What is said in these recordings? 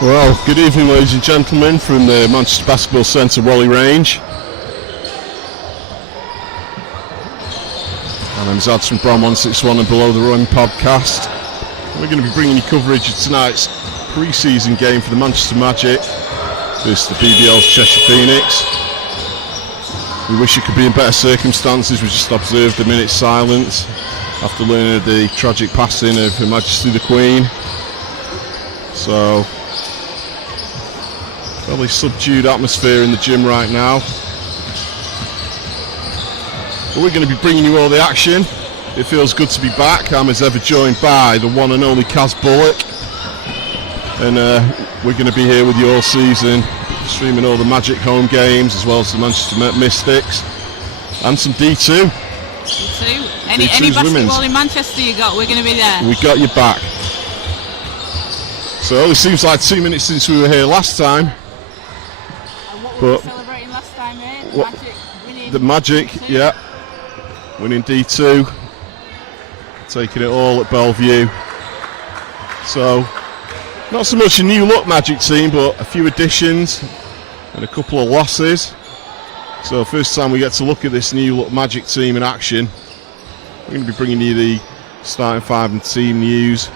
Well, good evening, ladies and gentlemen, from the Manchester Basketball Centre, Whalley Range. My name's Ads from Bram 161 and Below the Rim podcast. We're going to be bringing you coverage of tonight's pre-season game for the Manchester Magic versus the BBL's Cheshire Phoenix. We wish it could be in better circumstances. We just observed a minute's silence after learning of the tragic passing of Her Majesty the Queen. So, fairly subdued atmosphere in the gym right now. But we're going to be bringing you all the action. It feels good to be back. I'm as ever joined by the one and only Kaz Bullock. And we're going to be here with you all season, streaming all the Magic home games as well as the Manchester Mystics. And some D2. D2. Any basketball women's in Manchester you got, we're going to be there. We got you back. So it seems like 2 minutes since we were here last time. And what were we celebrating last time, mate? Magic winning. The Magic, D2. Yeah. Winning D2. Taking it all at Bellevue. So, not so much a new look Magic team, but a few additions and a couple of losses. So first time we get to look at this new look Magic team in action. We're going to be bringing you the starting five and team news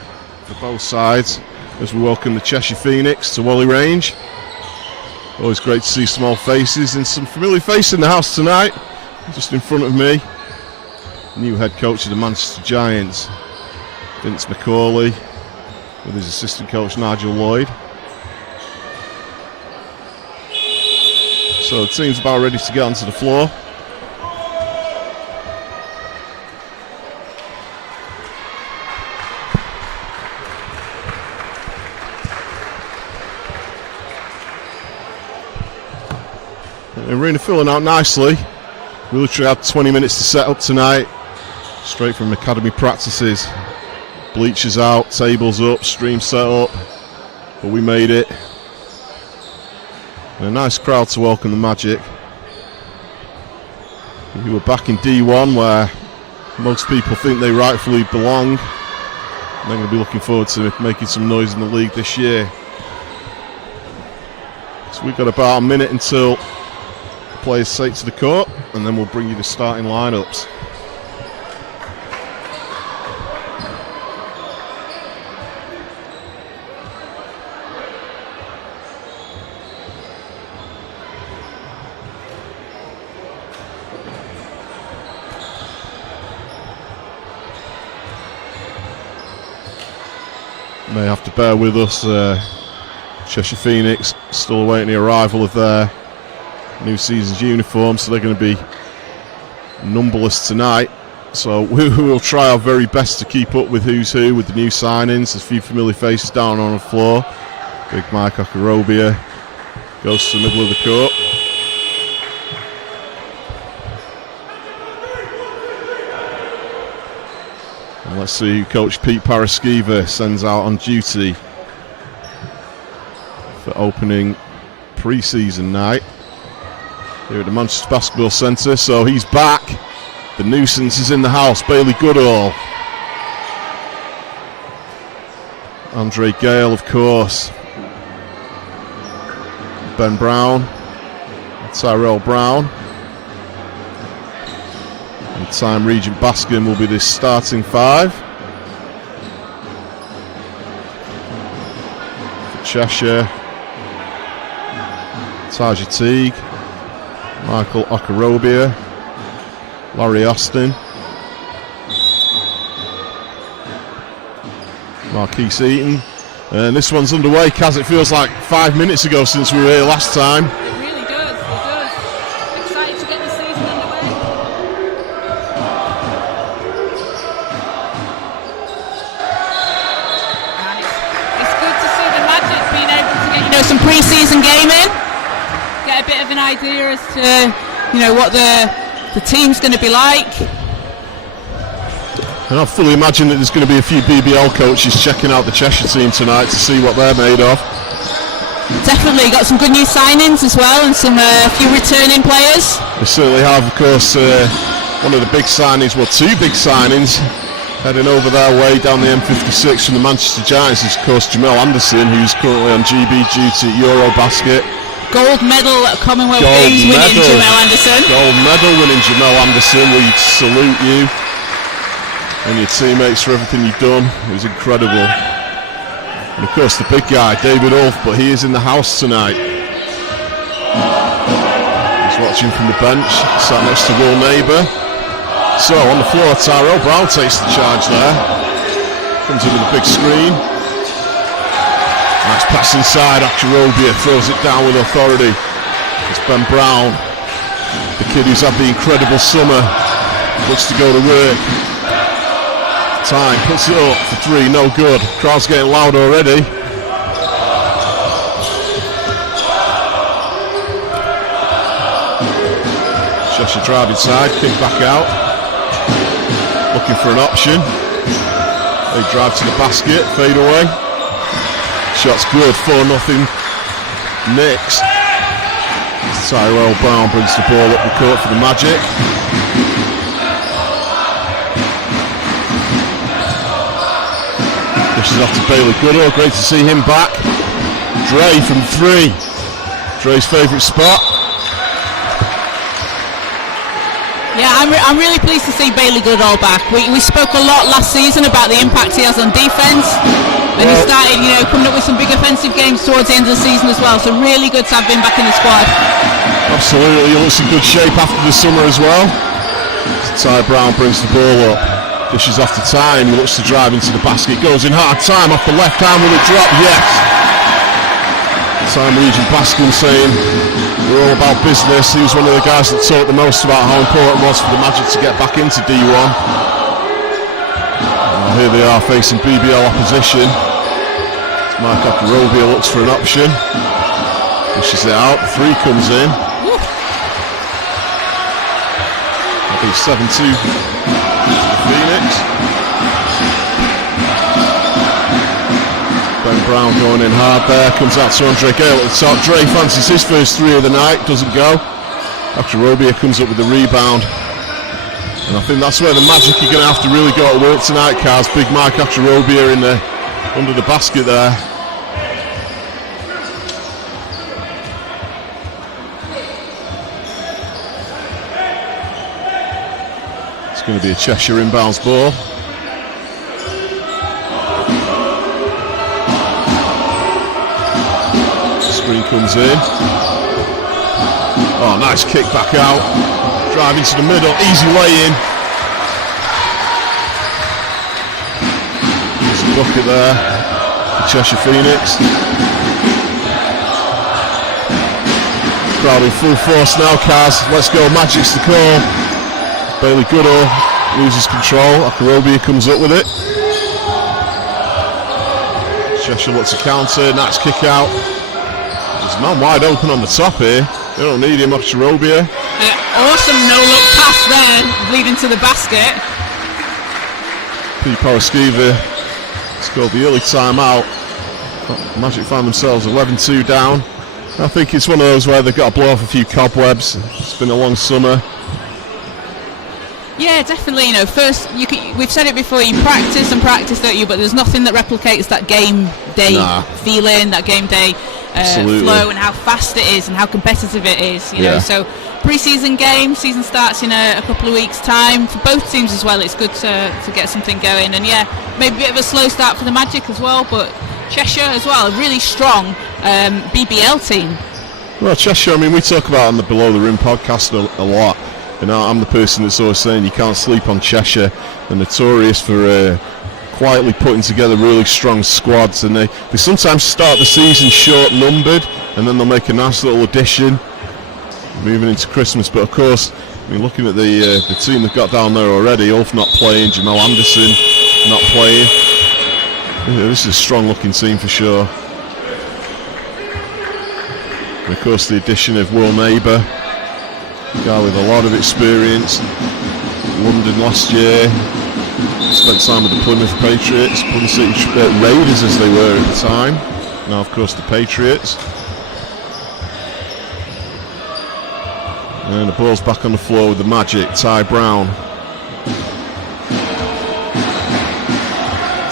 for both sides as we welcome the Cheshire Phoenix to Whalley Range. Always great to see small faces and some familiar faces in the house tonight. Just in front of me, new head coach of the Manchester Giants, Vince McCauley, with his assistant coach Nigel Lloyd. So the team's about ready to get onto the floor. The arena filling out nicely. We literally had 20 minutes to set up tonight, straight from academy practices. Bleachers out, tables up, stream set up, but we made it. And a nice crowd to welcome the Magic, who were back in D1 where most people think they rightfully belong. And they're going to be looking forward to making some noise in the league this year. So we've got about a minute until the players take to the court, and then we'll bring you the starting lineups. May have to bear with us. Cheshire Phoenix still awaiting the arrival of their new season's uniform, so they're going to be numberless tonight. So we will try our very best to keep up with who's who with the new signings. There's a few familiar faces down on the floor. Big Mike Okorobia goes to the middle of the court. And let's see who Coach Pete Paraskiva sends out on duty for opening pre-season night here at the Manchester Basketball Centre. So he's back. The nuisance is in the house. Bailey Goodall, Andre Gale, of course, Ben Brown, Tyrell Brown, and Time Regent Baskin will be the starting five. For Cheshire, Taja Teague, Michael Okorobia, Laurie Austin, Marquise Eaton. And this one's underway, Kaz. It feels like 5 minutes ago since we were here last time. It really does, it does. Excited to get the season underway. And it's good to see the Magic being able to get some pre-season gaming. Get a bit of an idea as to what the team's going to be like. And I fully imagine that there's going to be a few BBL coaches checking out the Cheshire team tonight to see what they're made of. Definitely got some good new signings as well, and some few returning players. They certainly have, of course. One of the big signings, well, two big signings, Heading over their way down the M56 from the Manchester Giants is, of course, Jamel Anderson, who's currently on GB duty at Eurobasket. Gold medal at Commonwealth Games winning Jamel Anderson. Gold medal winning Jamel Anderson. We salute you and your teammates for everything you've done. It was incredible. And of course the big guy, David Ulf, but he is in the house tonight. He's watching from the bench, sat next to Will Neighbour. So on the floor, Tyrell Brown takes the charge there. Comes in with a big screen. Nice pass inside, Akirobia throws it down with authority. It's Ben Brown, the kid who's had the incredible summer, looks to go to work. Time, puts it up for three, no good. Crowd's getting loud already. Cheshire drive inside, kick back out. Looking for an option. They drive to the basket, fade away. Shot's good, 4-0 Knicks. Tyrell Brown brings the ball up the court for the Magic. This is off to Bailey Goodall, great to see him back. Dre from three. Dre's favourite spot. Yeah, I'm really pleased to see Bailey Goodall back. We spoke a lot last season about the impact he has on defence. And he started, coming up with some big offensive games towards the end of the season as well. So really good to have him back in the squad. Absolutely, he looks in good shape after the summer as well. Ty Brown brings the ball up. Dishes off to Time, he looks to drive into the basket. Goes in hard, Time off the left hand with a drop, yes! Time Regent Baskin saying, we're all about business. He was one of the guys that talked the most about how important it was for the Magic to get back into D1. Here they are facing BBL opposition. Mark Akirobia looks for an option. Pushes it out, three comes in. That'll be 7-2 Phoenix. Ben Brown going in hard there, comes out to Andre Gale at the top. Dre fancies his first three of the night, doesn't go. Akirobia comes up with the rebound. And I think that's where the Magic are going to have to really go to work tonight, Kaz. Big Mike Akirobia in the under the basket there. It's going to be a Cheshire inbounds ball. Screen comes in. Oh, nice kick back out. Drive into the middle, easy lay-in. There's a bucket there for Cheshire Phoenix. Crowd in full force now, Kaz. Let's go, Magic's the call. Bailey Goodall loses control. Akirobia comes up with it. Cheshire looks to counter, nice kick out. There's a man wide open on the top here. They don't need him, Akirobia. Awesome no-look pass there, leading to the basket. Pete Paraskiva scored the early timeout. Magic find themselves 11-2 down. I think it's one of those where they've got to blow off a few cobwebs. It's been a long summer. Yeah, definitely. First we've said it before. You practice and practice, don't you? But there's nothing that replicates that game day feeling, that game day flow, and how fast it is and how competitive it is. You know, so pre-season game, season starts in a couple of weeks' time for both teams as well. It's good to get something going, and maybe a bit of a slow start for the Magic as well, but Cheshire as well, a really strong BBL team. Well, Cheshire, I mean, we talk about on the Below the Rim podcast a lot. I'm the person that's always saying you can't sleep on Cheshire. They're notorious for quietly putting together really strong squads, and they sometimes start the season short-numbered, and then they'll make a nice little addition moving into Christmas. But of course, I mean, looking at the team they've got down there already, Ulf not playing, Jamel Anderson not playing. This is a strong-looking team for sure. And of course, the addition of Will Neighbour, a guy with a lot of experience. London last year, spent time with the Plymouth Patriots, Plymouth City Raiders as they were at the time. Now, of course, the Patriots. And the ball's back on the floor with the Magic. Ty Brown.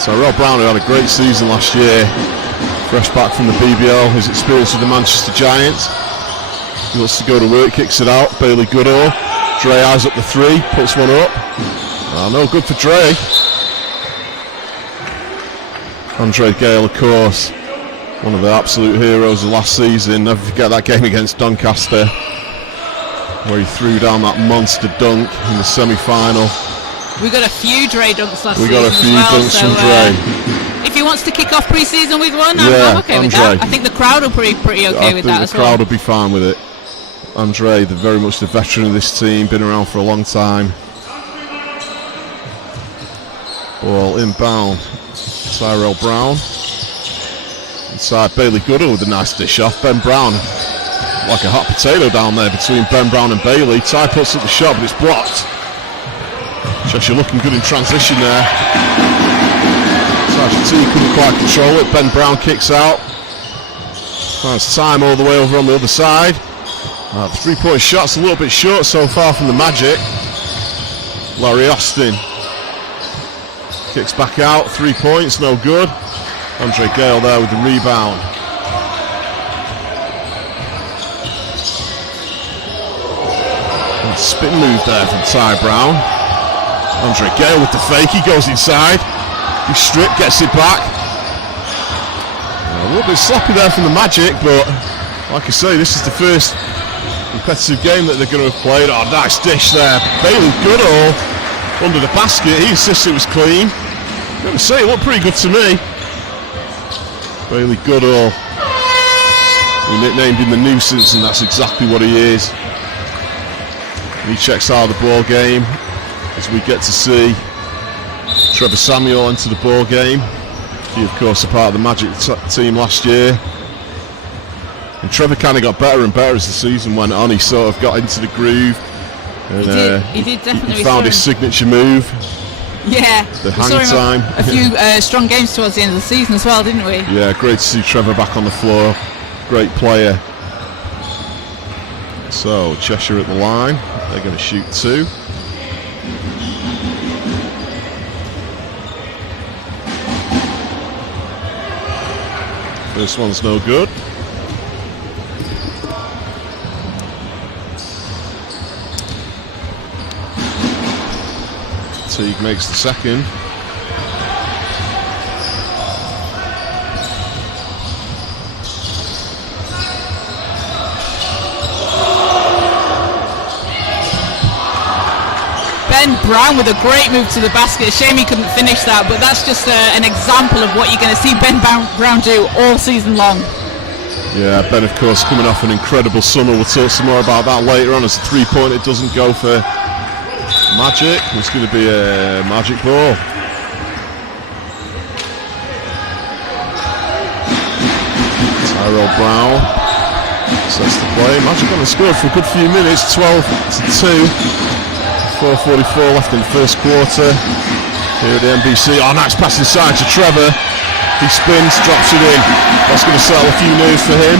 Tyrell Brown, who had a great season last year, fresh back from the BBL, his experience with the Manchester Giants. He wants to go to work, kicks it out. Bailey Goodall. Dre eyes up the three, puts one up. No good for Dre. Andre Gale, of course, one of the absolute heroes of last season. Never forget that game against Doncaster, where he threw down that monster dunk in the semi-final. We got a few Dre dunks last season. We got a few dunks from Dre. If he wants to kick off pre-season with one, I'm okay with that. I think the crowd will be pretty okay with that as well. The crowd will be fine with it. Andre, very much the veteran of this team, been around for a long time. Ball inbound. Tyrell Brown. Inside Bailey Goodall with a nice dish off. Ben Brown, like a hot potato down there between Ben Brown and Bailey. Ty puts up the shot, but it's blocked. Cheshire looking good in transition there. Sergeant T couldn't quite control it. Ben Brown kicks out. Finds time all the way over on the other side. The three-point shot's a little bit short so far from the Magic. Larry Austin kicks back out. 3 points, no good. Andre Gale there with the rebound. And spin move there from Ty Brown. Andre Gale with the fake, he goes inside. He stripped, gets it back. A little bit sloppy there from the Magic, but like I say, this is the first competitive game that they're going to have played. Oh, nice dish there. Bailey Goodall under the basket. He insists it was clean. I'm going to say it looked pretty good to me. Bailey Goodall, he nicknamed him the Nuisance, and that's exactly what he is. He checks out of the ball game as we get to see Trevor Samuel enter the ball game. He, of course, a part of the Magic team last year. And Trevor kind of got better and better as the season went on. He sort of got into the groove. And, he did definitely. He found his signature move. Yeah. The hang time. A few strong games towards the end of the season as well, didn't we? Yeah, great to see Trevor back on the floor. Great player. So, Cheshire at the line. They're going to shoot two. First one's no good. Teague makes the second. Ben Brown with a great move to the basket. Shame he couldn't finish that, but that's just an example of what you're going to see Ben Brown do all season long. Yeah, Ben, of course, coming off an incredible summer. We'll talk some more about that later on as the three-pointer doesn't go for Magic. It's going to be a Magic ball. Tyrell Brown sets the play. Magic on the score for a good few minutes. 12-2. 4:44 left in the first quarter here at the NBC. Oh, nice pass inside to Trevor. He spins, drops it in. That's going to settle a few nerves for him.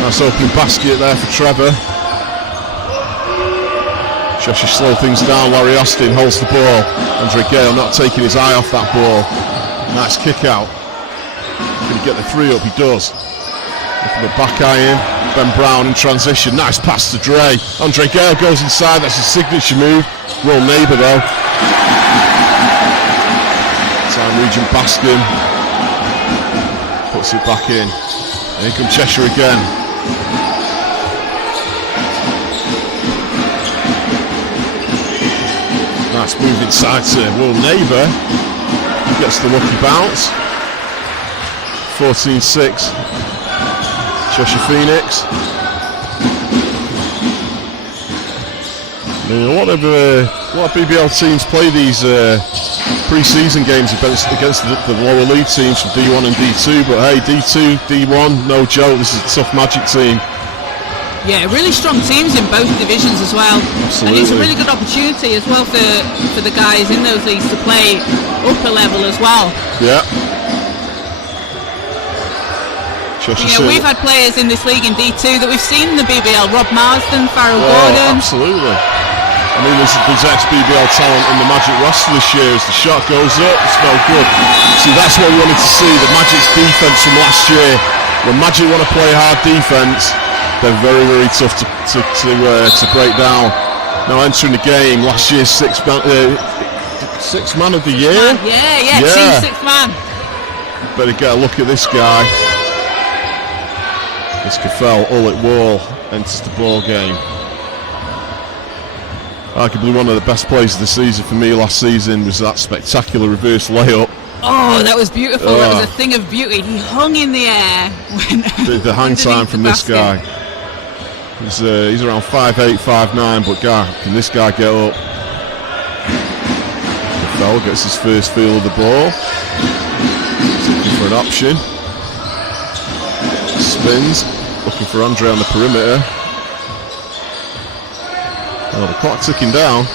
Nice opening basket there for Trevor. Cheshire slow things down. Larry Austin holds the ball. Andre Gale not taking his eye off that ball. Nice kick out. Can he get the three up? He does. Look at the back iron. Ben Brown in transition. Nice pass to Dre. Andre Gale goes inside. That's his signature move. Roll neighbour though. Time Regent Baskin puts it back in. Here comes Cheshire again. Nice move inside to Will Neighbour. He gets the lucky bounce. 14-6. Cheshire Phoenix. A lot of BBL teams play these pre-season games against the lower league teams from D1 and D2, but hey, D2, D1, no joke. This is a tough Magic team. Yeah, really strong teams in both divisions as well. Absolutely. And it's a really good opportunity as well for the guys in those leagues to play upper level as well. Yeah. We've had players in this league in D2 that we've seen in the BBL. Rob Marsden, Farrell Gordon. Absolutely. I mean, there's ex-BBL talent in the Magic roster this year. As the shot goes up, it's no good. See, that's what we wanted to see. The Magic's defense from last year. When Magic want to play hard defense, they're very, very tough to break down. Now entering the game, last year's sixth man of the year. Yeah. Team sixth man. Better get a look at this guy. This Kafel, all at wall, enters the ball game. Arguably one of the best plays of the season for me last season was that spectacular reverse layup. Oh, that was beautiful. That was a thing of beauty. He hung in the air. The hang time from this guy. He's around 5'8", 5'9", but can this guy get up? Kafel gets his first feel of the ball. He's looking for an option. Spins, looking for Andre on the perimeter. Oh, the clock ticking down.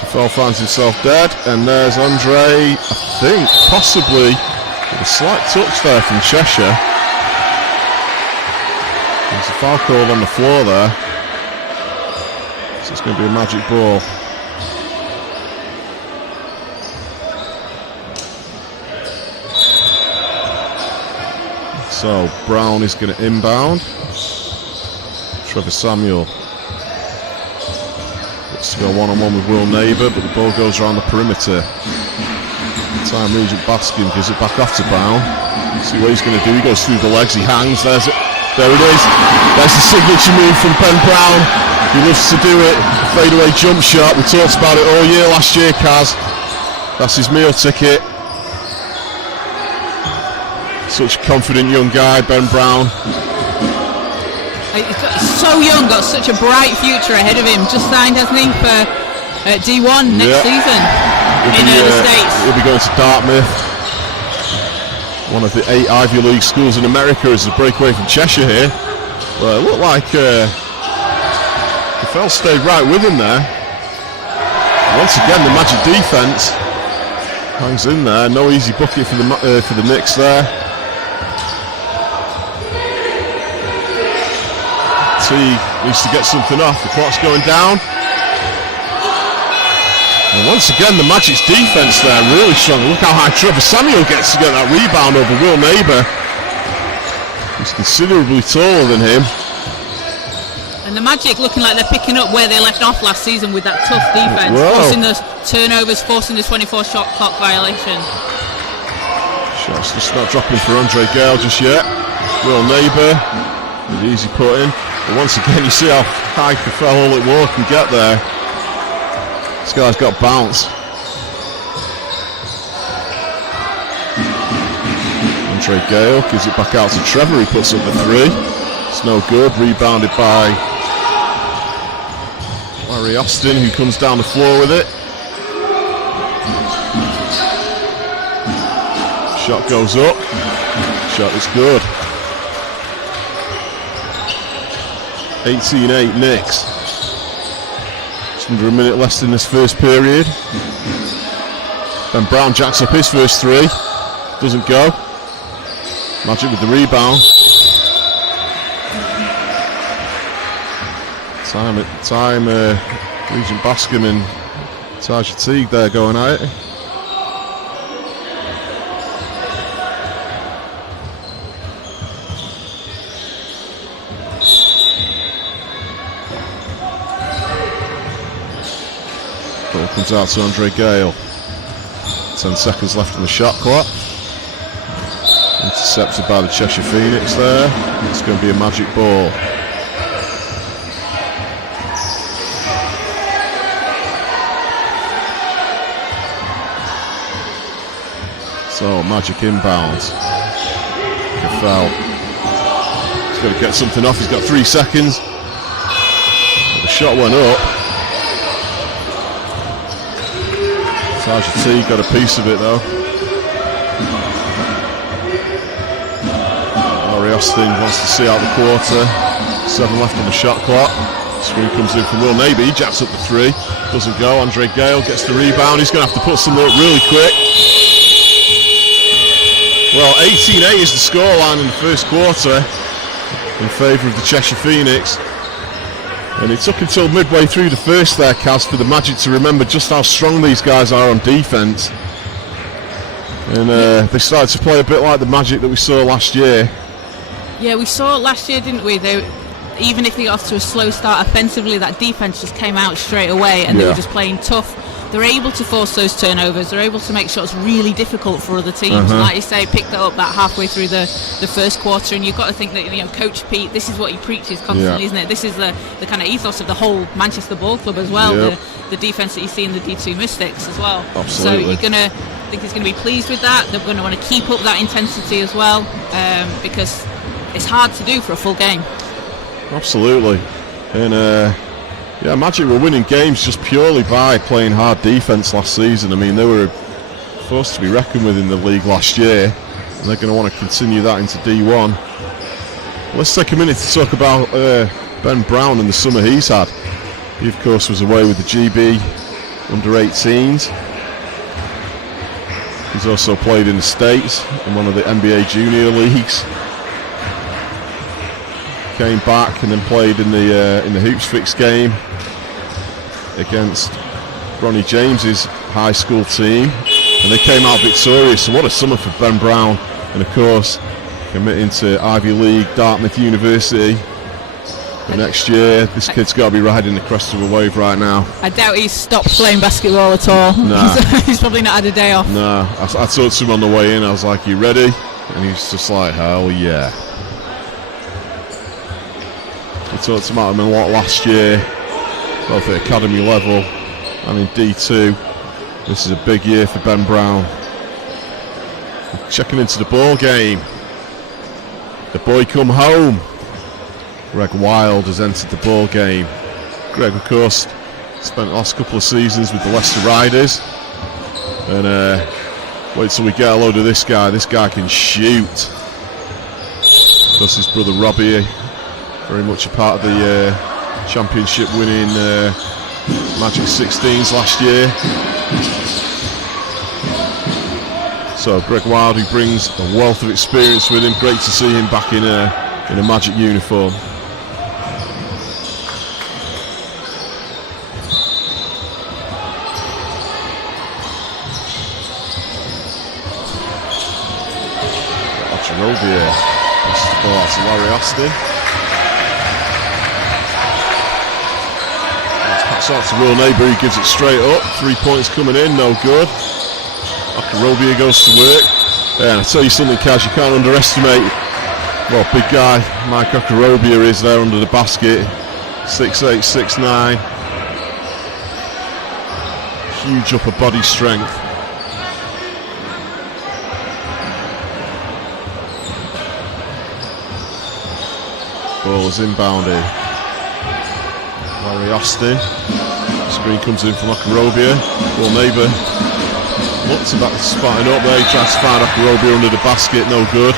Kafel finds himself dead, and there's Andre, I think, possibly with a slight touch there from Cheshire. There's a foul call on the floor there. So it's going to be a Magic ball. So Brown is going to inbound. Trevor Samuel looks to go one-on-one with Will Neighbour, but the ball goes around the perimeter. Time Regent Baskin gives it back off to Brown. See what he's going to do. He goes through the legs. He hangs. There it is. There's the signature move from Ben Brown. He loves to do it. Fadeaway jump shot. We talked about it all year last year, Kaz. That's his meal ticket. Such a confident young guy, Ben Brown. He's so young, got such a bright future ahead of him. Just signed, hasn't he, for D1 next season in the States. He'll be going to Dartmouth, one of the 8 Ivy League schools in America, as a breakaway from Cheshire here. But it looked like Kafel stayed right with him there. Once again, the Magic defense hangs in there. No easy bucket for the Knicks there. Teague needs to get something off. The clock's going down. And once again, the Magic's defense there really strong. Look how high Trevor Samuel gets to get that rebound over Will Neighbour. He's considerably taller than him. And the Magic looking like they're picking up where they left off last season with that tough defense, forcing those turnovers, forcing the 24 shot clock violation. Shots just not dropping for Andre Gale just yet. Will Neighbour with easy put in. But once again, you see how high Kafel all at war can get there. This guy's got bounce. Andre Gale gives it back out to Trevor. He puts up the 3. It's no good. Rebounded by Larry Austin, who comes down the floor with it. Shot goes up. Shot is good. 18-8 Knicks. Just under a minute left in this first period. Then Brown jacks up his first 3. Doesn't go. Magic with the rebound. Time Regent Baskin and Taja Teague there going at it. Ball comes out to Andre Gale. 10 seconds left on the shot clock. Intercepted by the Cheshire Phoenix there. It's going to be a Magic ball. So Magic inbounds. Kafel. He's got to get something off. He's got 3 seconds. The shot went up. Taja T got a piece of it though. Larry Austin wants to see out the quarter. 7 left on the shot clock. Screen comes in from Will Neighbour. He jacks up the 3. Doesn't go. Andre Gale gets the rebound. He's going to have to put something up really quick. Well, 18-8 is the scoreline in the first quarter in favour of the Cheshire Phoenix. And it took until midway through the first there, Kaz, for the Magic to remember just how strong these guys are on defence. And they started to play a bit like the Magic that we saw last year. Yeah, we saw it last year, didn't we? Even if they got off to a slow start offensively, that defence just came out straight away, and they were just playing tough. They're able to force those turnovers. They're able to make shots really difficult for other teams. Like you say, pick that up that halfway through the first quarter, and you've got to think that Coach Pete, this is what he preaches constantly, isn't it? This is the kind of ethos of the whole Manchester Ball Club as well. The defence that you see in the D2 Mystics as well. Absolutely. So you're gonna think he's going to be pleased with that. They're going to want to keep up that intensity as well, because it's hard to do for a full game. Absolutely. And Magic were winning games just purely by playing hard defence last season. I mean, they were a force to be reckoned with in the league last year, and they're going to want to continue that into D1. Let's take a minute to talk about Ben Brown and the summer he's had. He, of course, was away with the GB under-18s. He's also played in the States in one of the NBA Junior Leagues. Came back and then played in the Hoops Fix game against Bronny James's high school team, and they came out victorious. So what a summer for Ben Brown, and of course committing to Ivy League, Dartmouth University for next year. This kid's got to be riding the crest of a wave right now. I doubt he's stopped playing basketball at all. Nah. He's probably not had a day off. No, I talked to him on the way in. I was like, "You ready?" And he's just like, "Hell yeah." We talked about him a lot last year, both at academy level and in D2. This is a big year for Ben Brown. Checking into the ball game. The boy come home. Greg Wild has entered the ball game. Greg, of course, spent the last couple of seasons with the Leicester Riders. And wait till we get a load of this guy. This guy can shoot. Of course, his brother Robbie, very much a part of the championship winning Magic 16s last year. So Greg Wild, who brings a wealth of experience with him. Great to see him back in a Magic uniform. Robier. This is the ball out to Larry Austin. Pass out to Will Neighbour, he gives it straight up. 3 points coming in, no good. Robier goes to work. Yeah, and I tell you something, Kaz, you can't underestimate what a big guy Mike Robier is there under the basket. 6'8", 6'9". Huge upper body strength. Ball is inbounded. Larry Austin. Screen comes in from Robier. Will Neighbour looks about spotting up there. He tries to find Robier under the basket. No good.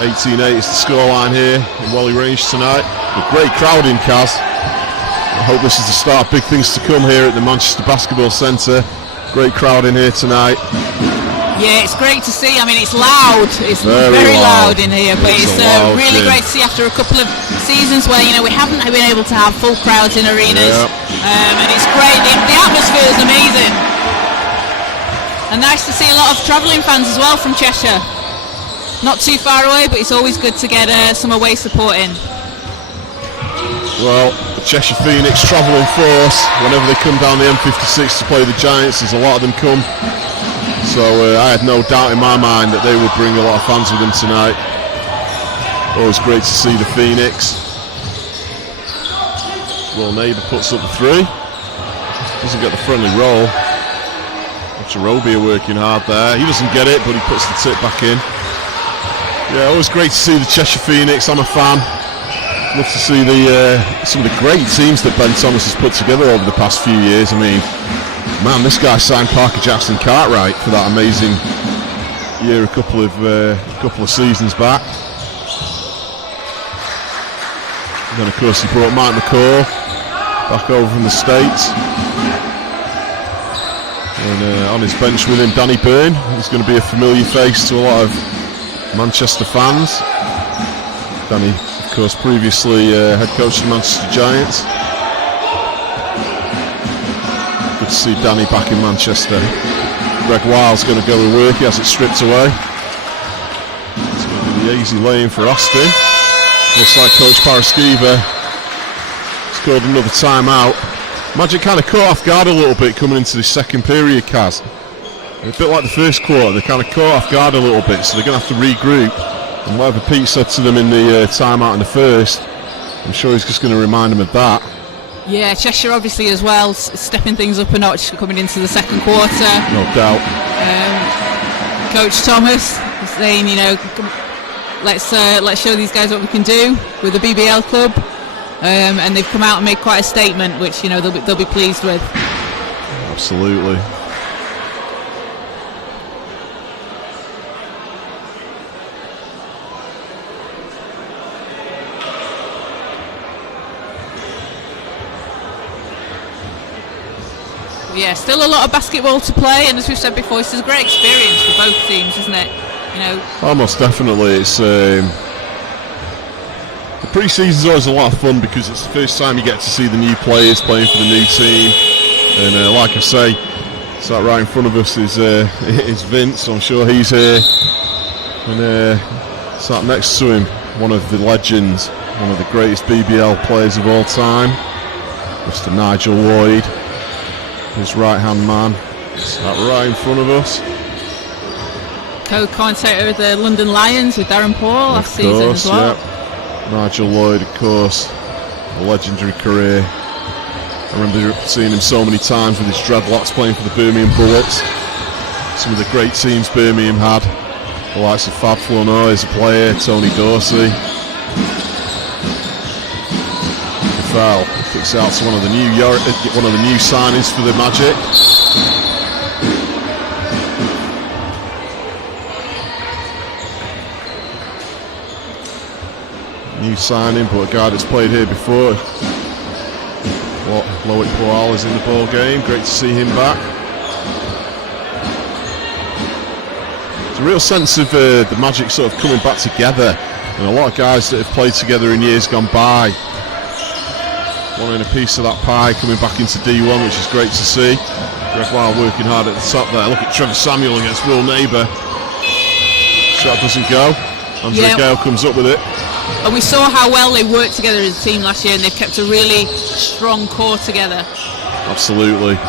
18-8 is the scoreline here in Wally Range tonight. A great crowd in, Kaz. I hope this is the start of big things to come here at the Manchester Basketball Centre. Great crowd in here tonight. Yeah, it's great to see. I mean, it's loud. It's very loud in here, but it's really great to see after a couple of seasons where we haven't been able to have full crowds in arenas, and it's great. The atmosphere is amazing, and nice to see a lot of travelling fans as well from Cheshire. Not too far away, but it's always good to get some away support in. Well, the Cheshire Phoenix travelling force, whenever they come down the M56 to play the Giants, there's a lot of them come. So I had no doubt in my mind that they would bring a lot of fans with them tonight. Always great to see the Phoenix. Will Neighbour puts up the three. Doesn't get the friendly roll. Robier working hard there. He doesn't get it, but he puts the tip back in. Yeah, always great to see the Cheshire Phoenix. I'm a fan. Love to see some of the great teams that Ben Thomas has put together over the past few years. I mean, man, this guy signed Parker Jackson Cartwright for that amazing year a couple of seasons back. And then, of course, he brought Mike McCall back over from the States. And on his bench with him, Danny Byrne. He's going to be a familiar face to a lot of Manchester fans. Danny, of course, previously head coach of the Manchester Giants. Good to see Danny back in Manchester. Greg Wild's going to go to work, he has it stripped away. It's going to be the easy lane for Austin. Looks like Coach Paraskiva scored another timeout. Magic kind of caught off guard a little bit coming into the second period, Kaz. A bit like the first quarter, they kind of caught off guard a little bit, so they're going to have to regroup. And whatever Pete said to them in the timeout in the first, I'm sure he's just going to remind them of that. Yeah, Cheshire obviously as well, stepping things up a notch coming into the second quarter. No doubt. Coach Thomas is saying, you know, let's show these guys what we can do with the BBL club, and they've come out and made quite a statement, which, you know, they'll be pleased with. Absolutely. Yeah, still a lot of basketball to play, and as we've said before, this is a great experience for both teams, isn't it? You know, almost definitely. It's the pre-season's always a lot of fun because it's the first time you get to see the new players playing for the new team, and like I say, sat right in front of us is Vince. So I'm sure he's here, and sat next to him, one of the legends, one of the greatest BBL players of all time, Mr. Nigel Lloyd. His right-hand man, sat right in front of us. Co-commentator of the London Lions with Darren Paul last season as well. Yeah. Nigel Lloyd, of course, a legendary career. I remember seeing him so many times with his dreadlocks playing for the Birmingham Bullets. Some of the great teams Birmingham had, the likes of Fab Flournoy as a player, Tony Dorsey. Foul. Kicks out to one of the new signings for the Magic. New signing, but a guy that's played here before. Loic Poal is in the ball game. Great to see him back. There's a real sense of the Magic sort of coming back together, and a lot of guys that have played together in years gone by wanting a piece of that pie, coming back into D1, which is great to see. Greg Wild working hard at the top there. Look at Trevor Samuel against Will Neighbour. Shot doesn't go. Andre Gale comes up with it. And we saw how well they worked together as a team last year, and they've kept a really strong core together. Absolutely.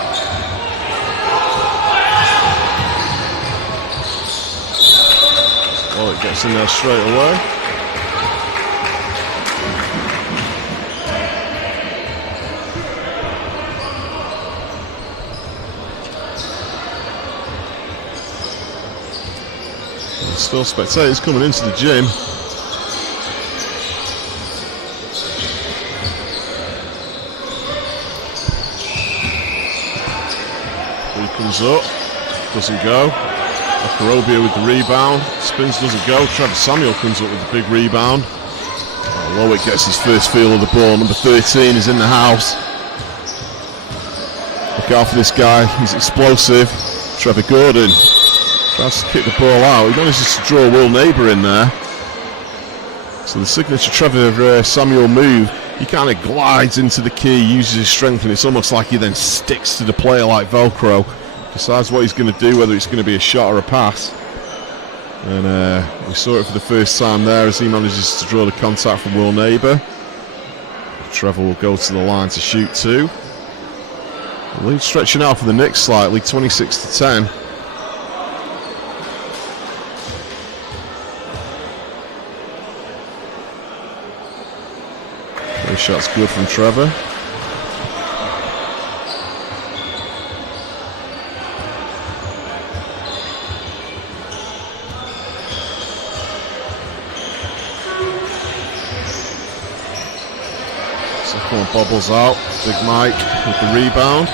Well, it gets in there straight away. Still spectators coming into the gym. He comes up, doesn't go. Okorobia with the rebound, spins, doesn't go. Trevor Samuel comes up with the big rebound. Loic gets his first feel of the ball. Number 13 is in the house. Look out for this guy, he's explosive. Trevor Gordon tries to kick the ball out. He manages to draw Will Neighbour in there. So the signature Trevor Samuel move, he kind of glides into the key, uses his strength, and it's almost like he then sticks to the player like Velcro. Decides what he's going to do, whether it's going to be a shot or a pass. And we saw it for the first time there as he manages to draw the contact from Will Neighbour. Trevor will go to the line to shoot two. The lead stretching out for the Knicks slightly, 26-10. Shot's good from Trevor. Second one bobbles out. Big Mike with the rebound.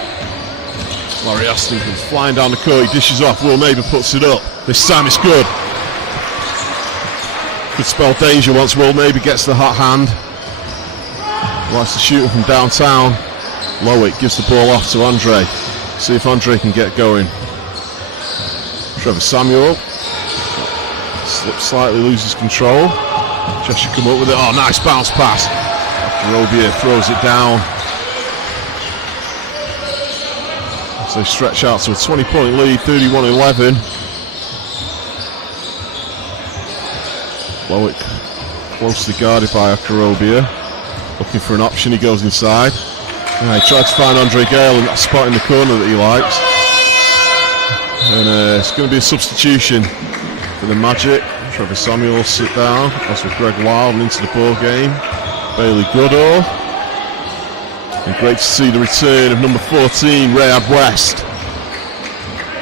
Laurie Aston comes flying down the court. He dishes off. Will Neighbour puts it up. This time it's good. Could spell danger once Will Neighbour gets the hot hand. Likes to shoot from downtown. Loic gives the ball off to Andre. See if Andre can get going. Trevor Samuel slips slightly, loses control. Cheshire come up with it. Oh, nice bounce pass. Robia throws it down. So they stretch out to a 20-point lead, 31-11. Lowick closely guarded by Akarobia. Looking for an option, he goes inside. He tried to find Andre Gale in that spot in the corner that he likes. And it's going to be a substitution for the Magic. Trevor Samuel sit down. That's with Greg Wild into the ball game. Bailey Goodall. And great to see the return of number 14, Rayad West,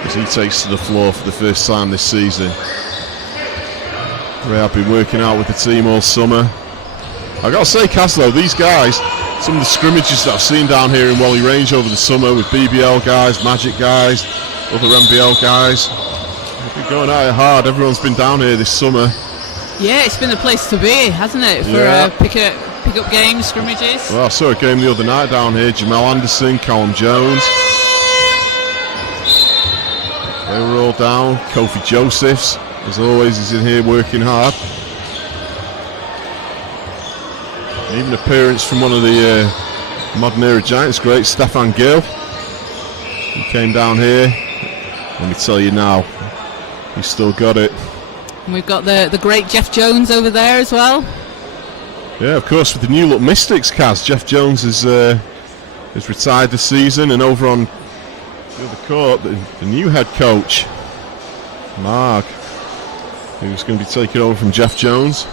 as he takes to the floor for the first time this season. Rayad been working out with the team all summer. I got to say, Kaz, though, these guys, some of the scrimmages that I've seen down here in Whalley Range over the summer with BBL guys, Magic guys, other NBL guys, they've been going at it hard. Everyone's been down here this summer. Yeah, it's been the place to be, hasn't it, for pick-up games, scrimmages? Well, I saw a game the other night down here. Jamal Anderson, Callum Jones. They were all down. Kofi Josephs, as always, is in here working hard. And even appearance from one of the modern era Giants great, Stefan Gill. He came down here. Let me tell you now, he's still got it. And we've got the great Jeff Jones over there as well. Yeah, of course, with the new look Mystics, Kaz. Jeff Jones is retired this season, and over on the other court, the new head coach, Mark, who's going to be taking over from Jeff Jones.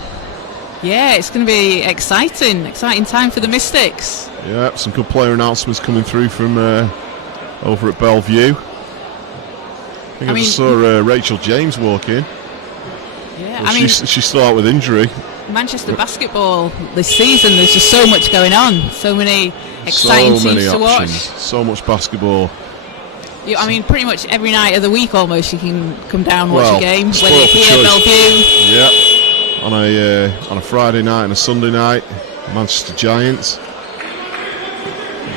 Yeah, it's going to be exciting time for the Mystics. Yeah, some good player announcements coming through from over at Bellevue. I just saw Rachel James walk in. Yeah, well, she's still out with injury. Manchester basketball this season, there's just so much going on, so many exciting teams to watch. So much basketball. I mean, pretty much every night of the week almost you can come down and watch a game, whether you're here, Bellevue. Yep. On a Friday night and a Sunday night, Manchester Giants.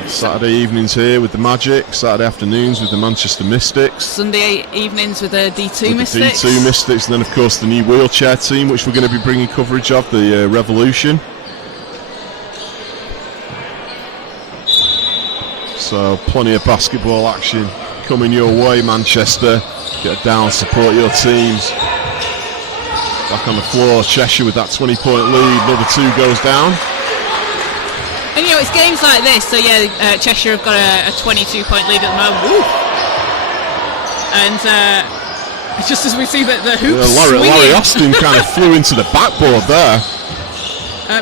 Saturday evenings here with the Magic, Saturday afternoons with the Manchester Mystics. Sunday evenings with the D2 Mystics. The D2 Mystics, and then of course the new wheelchair team, which we're going to be bringing coverage of, the Revolution. So plenty of basketball action coming your way, Manchester. Get down, support your teams. Back on the floor, Cheshire with that 20-point lead. Another two goes down. And you know, it's games like this, so yeah, Cheshire have got a 22-point lead at the moment. Ooh. And just as we see the hoops Larry Austin kind of flew into the backboard there.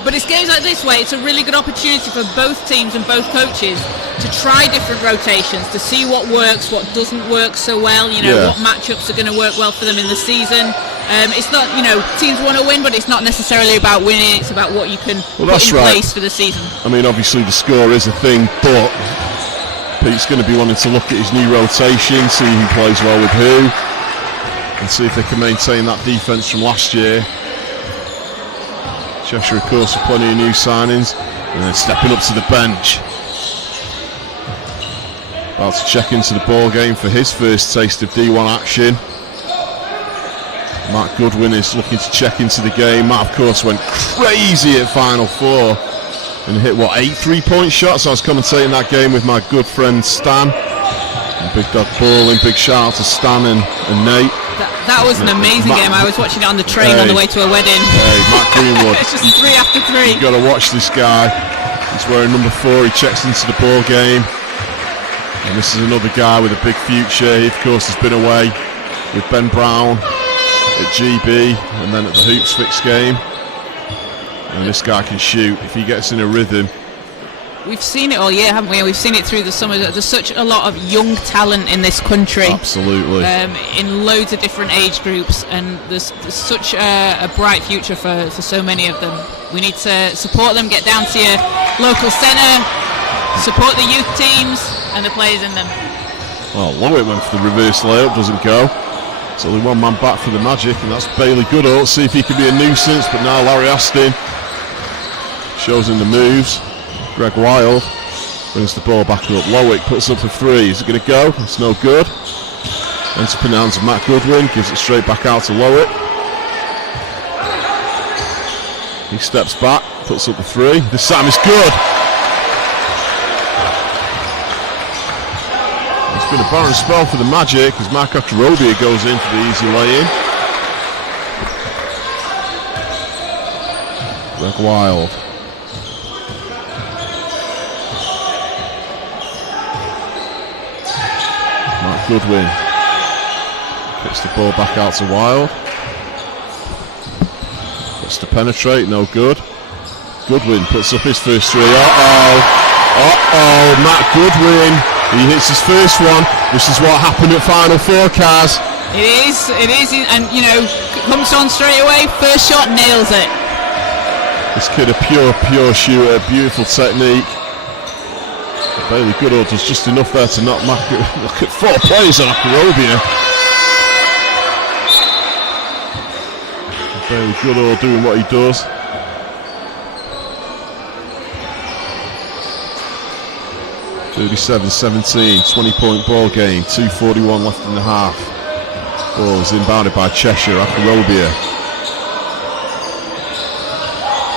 But it's games like this way, it's a really good opportunity for both teams and both coaches to try different rotations, to see what works, what doesn't work so well, what matchups are going to work well for them in the season. It's not, teams want to win, but it's not necessarily about winning, it's about what you can put in place for the season. I mean, obviously the score is a thing, but Pete's going to be wanting to look at his new rotation, see who plays well with who, and see if they can maintain that defence from last year. Cheshire, of course, with plenty of new signings, and then stepping up to the bench. About to check into the ball game for his first taste of D1 action. Matt Goodwin is looking to check into the game. Matt, of course, went crazy at Final Four and hit, 8 3-point shots? I was commentating that game with my good friend Stan. And Big Dog Balling, big shout out to Stan and Nate. That was an amazing game. I was watching it on the train on the way to a wedding. Matt Greenwood. It's just 3 after 3. You've got to watch this guy. He's wearing number 4. He checks into the ball game. And this is another guy with a big future. He, of course, has been away with Ben Brown at GB and then at the Hoops Fix game. And this guy can shoot if he gets in a rhythm. We've seen it all year, haven't we? We've seen it through the summer. There's such a lot of young talent in this country. Absolutely. In loads of different age groups, and there's such a bright future for so many of them. We need to support them, get down to your local centre, support the youth teams and the players in them. Well, Lowitt went for the reverse layup, doesn't go. It's only one man back for the Magic, and that's Bailey Goodall. Let's see if he can be a nuisance, but now Larry Austin shows him the moves. Greg Wild brings the ball back up. Lowick puts up a 3. Is it going to go? It's no good. Ends up in the hands of Matt Goodwin. Gives it straight back out to Lowick. He steps back, puts up the 3. This time is good. It's been a barren spell for the Magic as Mark Okorobia goes in for the easy lay-in. Greg Wild. Matt Goodwin kicks the ball back out to Wild. Gets to penetrate, no good. Goodwin puts up his first 3. Matt Goodwin. He hits his first one. This is what happened at Final Four, Kaz. It is, and comes on straight away. First shot, nails it. This kid a pure shooter, beautiful technique. Bailey Goodall does just enough there to not mark it. Look at 4 plays on Okorobia. Bailey Goodall doing what he does. (37-17), 20-point ball game, 2:41 left in the half. Ball is inbounded by Cheshire. Okorobia.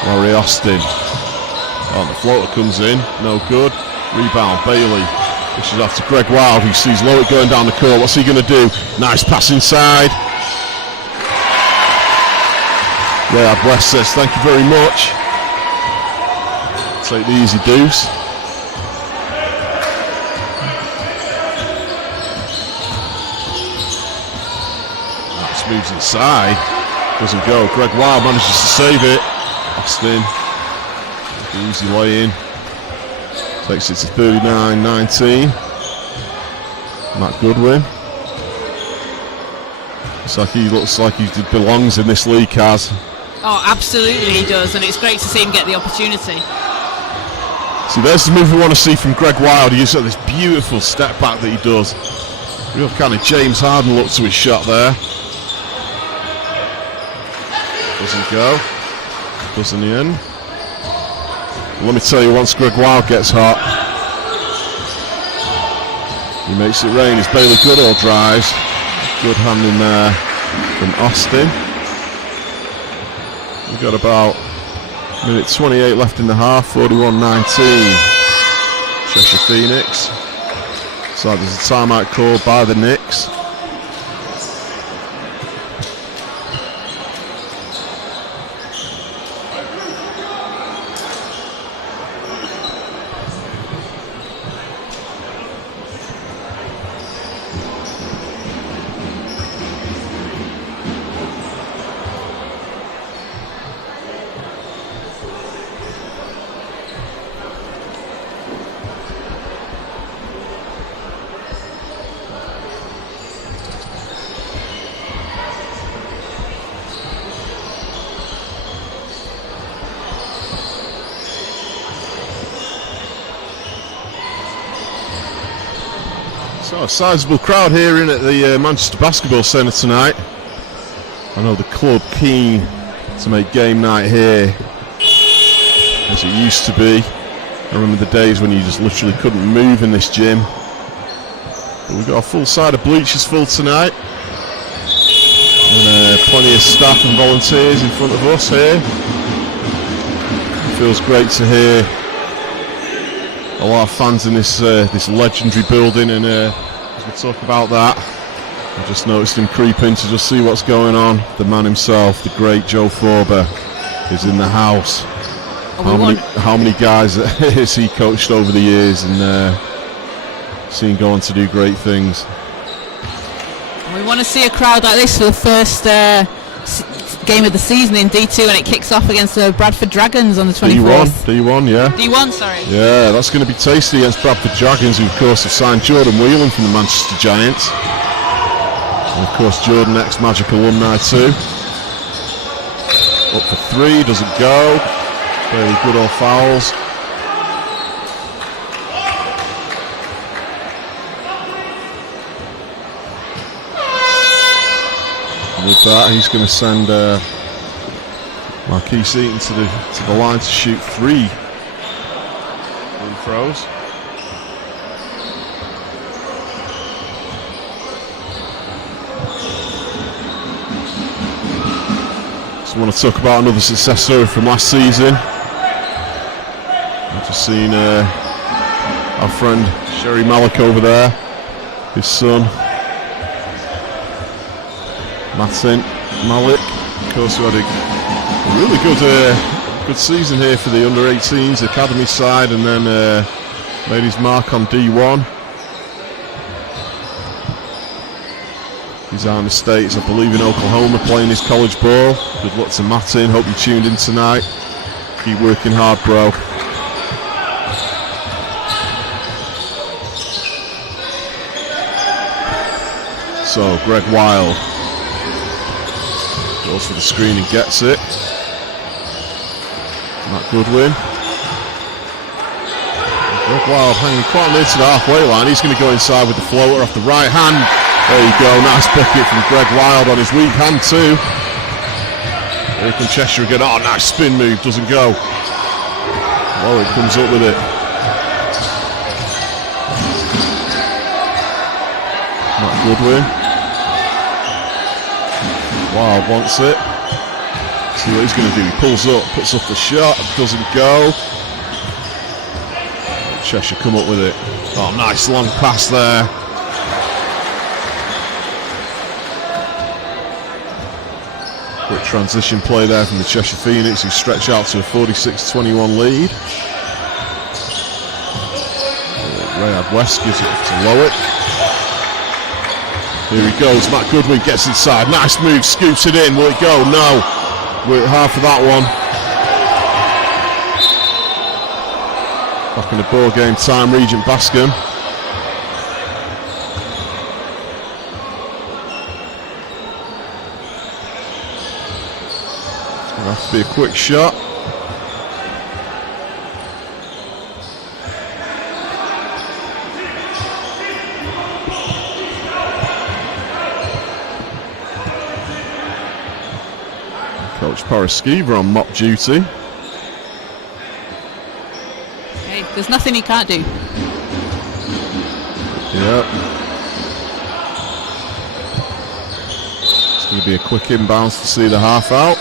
Laurie Austin. The floater comes in, no good. Rebound, Bailey. This is after Greg Wild, who sees Lowick going down the court. What's he going to do? Nice pass inside. West says, thank you very much. Take the easy deuce. Moves inside, doesn't go. Greg Wild manages to save it. Austin, the easy lay in, takes it to 39-19. Matt Goodwin. Looks like he belongs in this league, Kaz. Oh, absolutely he does, and it's great to see him get the opportunity. See, there's the move we want to see from Greg Wild. He's got this beautiful step back that he does. Real kind of James Harden look to his shot there. Doesn't go. Does in the end. Let me tell you, once Greg Wild gets hot, he makes it rain as Bailey Goodall drives. Good hand in there from Austin. We've got about minute 28 left in the half, 41-19. Cheshire Phoenix. So there's a timeout called by the Knicks. So a sizable crowd here in at the Manchester Basketball Centre tonight. I know the club keen to make game night here as it used to be. I remember the days when you just literally couldn't move in this gym. But we've got a full side of bleachers full tonight. And plenty of staff and volunteers in front of us here. It feels great to hear a lot of fans in this legendary building, and as we talk about that, I just noticed him creep in to just see what's going on. The man himself, the great Joe Forber, is in the house. How many guys has he coached over the years and seen go on to do great things? We want to see a crowd like this for the first game of the season in D2, and it kicks off against the Bradford Dragons on the 24th. D1, yeah. D1, sorry. Yeah, that's going to be tasty against Bradford Dragons, who of course have signed Jordan Whelan from the Manchester Giants. And of course Jordan, ex-Magic alumni too. Up for 3, doesn't go. Very good all fouls. With that, he's going to send Marquise Eaton to the line to shoot 3 free throws. Just want to talk about another success story from last season. I've just seen our friend Sherry Malik over there, his son Martin Malik, of course, who had a really good season here for the under-18s academy side, and then made his mark on D1. He's out in the States, I believe, in Oklahoma, playing his college ball. Good luck to Martin. Hope you tuned in tonight. Keep working hard, bro. So, Greg Wild goes for the screen and gets it. Matt Goodwin. Greg Wild hanging quite near to the halfway line. He's going to go inside with the floater off the right hand. There you go, nice bucket from Greg Wild on his weak hand too. Here can Cheshire again. Oh, nice spin move, doesn't go. Warwick comes up with it. Matt Goodwin. Wild wants it. See what he's going to do. He pulls up, puts up the shot, doesn't go. Cheshire come up with it. Oh, nice long pass there. Quick transition play there from the Cheshire Phoenix, who stretch out to a 46-21 lead. Rayad West gives it to Lowick. Here he goes, Matt Goodwin gets inside, nice move, scoops it in, will it go? No, worked hard for that one. Back in the ball game time, Regent Bascom. It's going to have to be a quick shot. Coach Paraskiva on mop duty. Hey, there's nothing he can't do. Yep. It's going to be a quick inbounds to see the half out.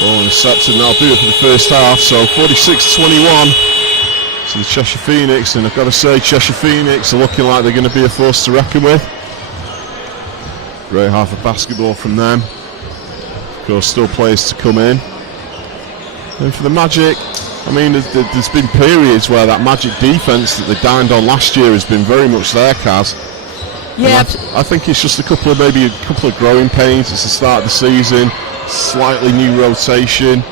Ball in the Sept, and that'll do it for the first half. So 46-21 to the Cheshire Phoenix, and I've got to say, Cheshire Phoenix are looking like they're going to be a force to reckon with. Great half of basketball from them. Of course, still players to come in. And for the Magic, I mean, there's been periods where that Magic defence that they dined on last year has been very much there, Kaz. Yeah. I think it's just maybe a couple of growing pains. It's the start of the season, slightly new rotation.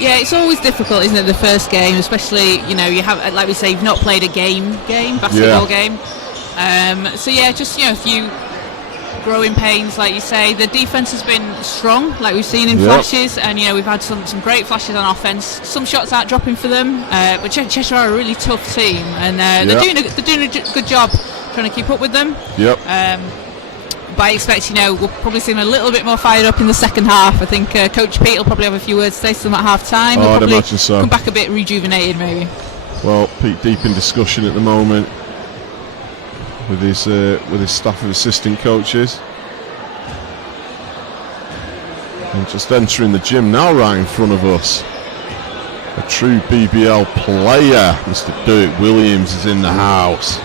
Yeah, it's always difficult, isn't it, the first game, especially, you know, you have, like we say, you've not played a basketball game. So yeah, just, you know, a few growing pains, like you say. The defense has been strong, like we've seen in flashes, and you know, we've had some great flashes on offense. Some shots aren't dropping for them, but Cheshire are a really tough team, and they're doing a good job trying to keep up with them. But I expect, you know, we'll probably see them a little bit more fired up in the second half. I think Coach Pete will probably have a few words to say to them at half time. I'd imagine so. Come back a bit rejuvenated, maybe. Well, Pete deep in discussion at the moment with his staff of assistant coaches. And just entering the gym now, right in front of us, a true BBL player, Mr. Dirk Williams, is in the house.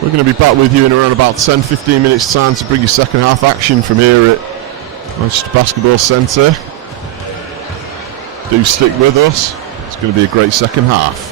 We're going to be back with you in around about 10-15 minutes time to bring you second half action from here at Manchester Basketball Centre. Do stick with us, it's going to be a great second half.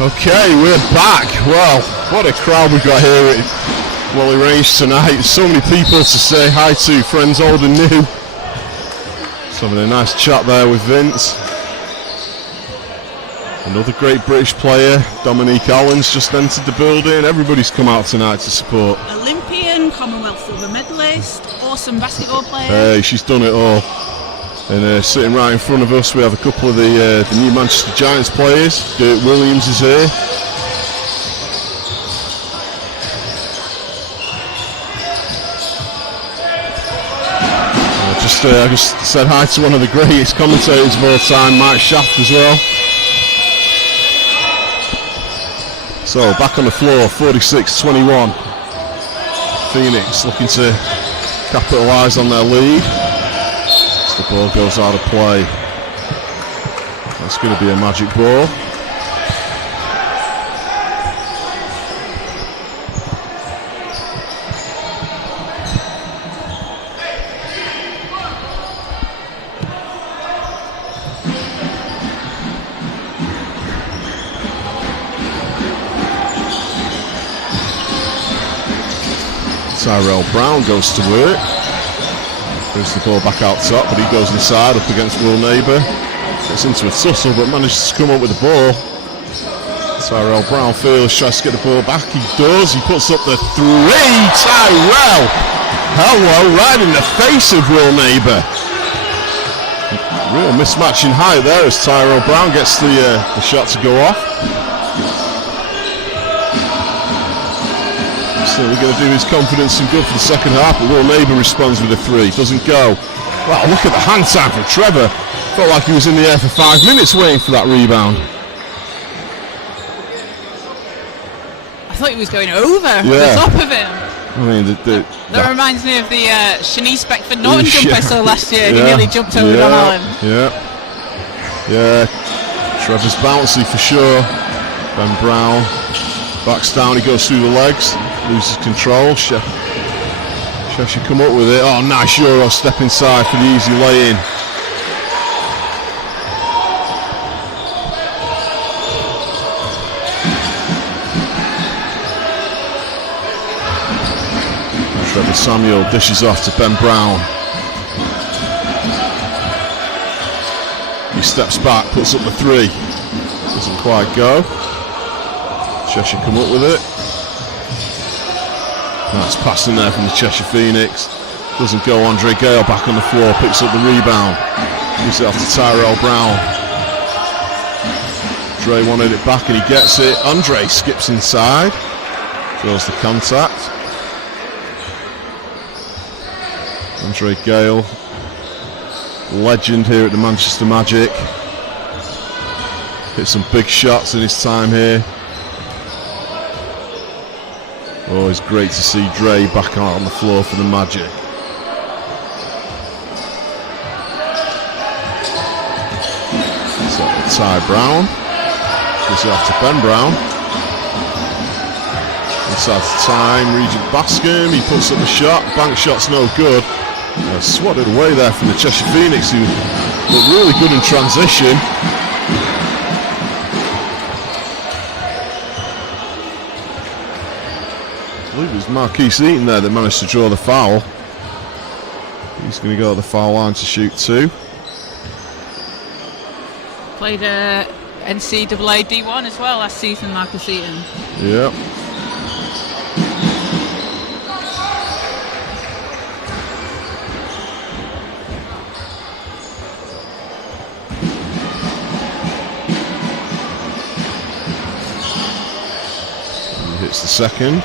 Okay, we're back. Well, what a crowd we've got here at Wally Range tonight. So many people to say hi to, friends old and new. Just having a nice chat there with Vince. Another great British player, Dominique Owens, just entered the building. Everybody's come out tonight to support. Olympian, Commonwealth silver medalist, awesome basketball player. Hey, she's done it all. And sitting right in front of us, we have a couple of the new Manchester Giants players. Dirk Williams is here. I just said hi to one of the greatest commentators of all time, Mike Shaft, as well. So back on the floor, 46-21. Phoenix looking to capitalise on their lead. As the ball goes out of play. That's going to be a magic ball. Tyrell Brown goes to work. Moves the ball back out top, but he goes inside up against Will Neighbour. Gets into a tussle, but manages to come up with the ball. Tyrell Brown feels, tries to get the ball back. He does. He puts up the three. Tyrell! Hello, right in the face of Will Neighbour. Real mismatch in height there as Tyrell Brown gets the shot to go off. So we're going to do his confidence some good for the second half, but Will Neighbour responds with a three. Doesn't go. Wow, look at the hand time from Trevor. Felt like he was in the air for 5 minutes waiting for that rebound. I thought he was going over the top of him. I mean, that reminds me of the Shanice Beckford-Norton jump I saw last year. He nearly jumped over Don Allen. Yeah. Trevor's bouncy for sure. Ben Brown backs down, he goes through the legs. Loses control. Cheshire come up with it. Oh, nice Euro step inside for the easy lay-in. Trevor Samuel dishes off to Ben Brown. He steps back, puts up the three. Doesn't quite go. Cheshire come up with it. Nice pass in there from the Cheshire Phoenix. Doesn't go. Andre Gale back on the floor, picks up the rebound. Gives it off to Tyrell Brown. Dre wanted it back and he gets it. Andre skips inside. Draws the contact. Andre Gale, legend here at the Manchester Magic. Hit some big shots in his time here. Always great to see Dre back out on the floor for the Magic. So Ty Brown. Gives it off to Ben Brown. Inside to time, Regent Bascom. He puts up a shot. Bank shot's no good. Swatted away there from the Cheshire Phoenix, who looked really good in transition. I believe it was Marquise Eaton there that managed to draw the foul. He's going to go at the foul line to shoot two. Played NCAA D1 as well last season, Marcus Eaton. Yep. He hits the second.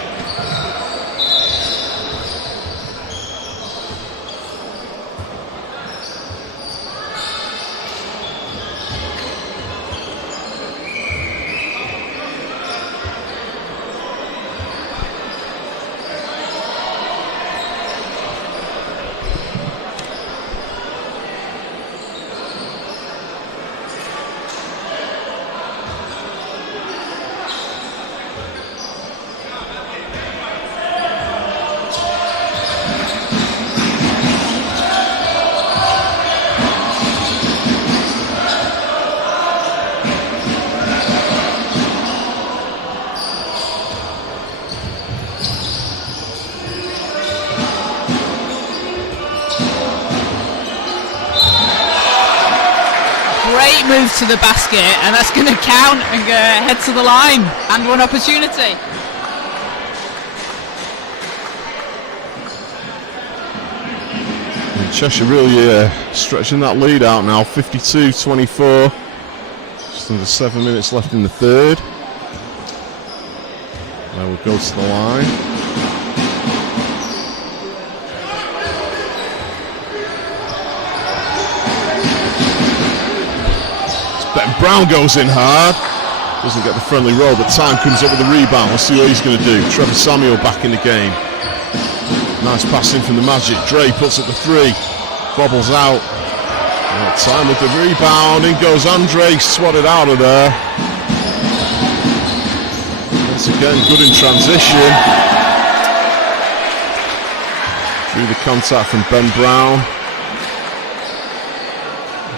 Great move to the basket, and that's going to count and head to the line. And one opportunity. And Cheshire really stretching that lead out now, 52-24. Just under 7 minutes left in the third. Now we'll go to the line. Brown goes in hard, doesn't get the friendly roll, but Time comes up with the rebound. Let's see what he's going to do. Trevor Samuel back in the game. Nice passing from the Magic. Dre puts up the three, bobbles out. Time with the rebound, in goes Andre, swatted out of there. Once again, good in transition. Through the contact from Ben Brown.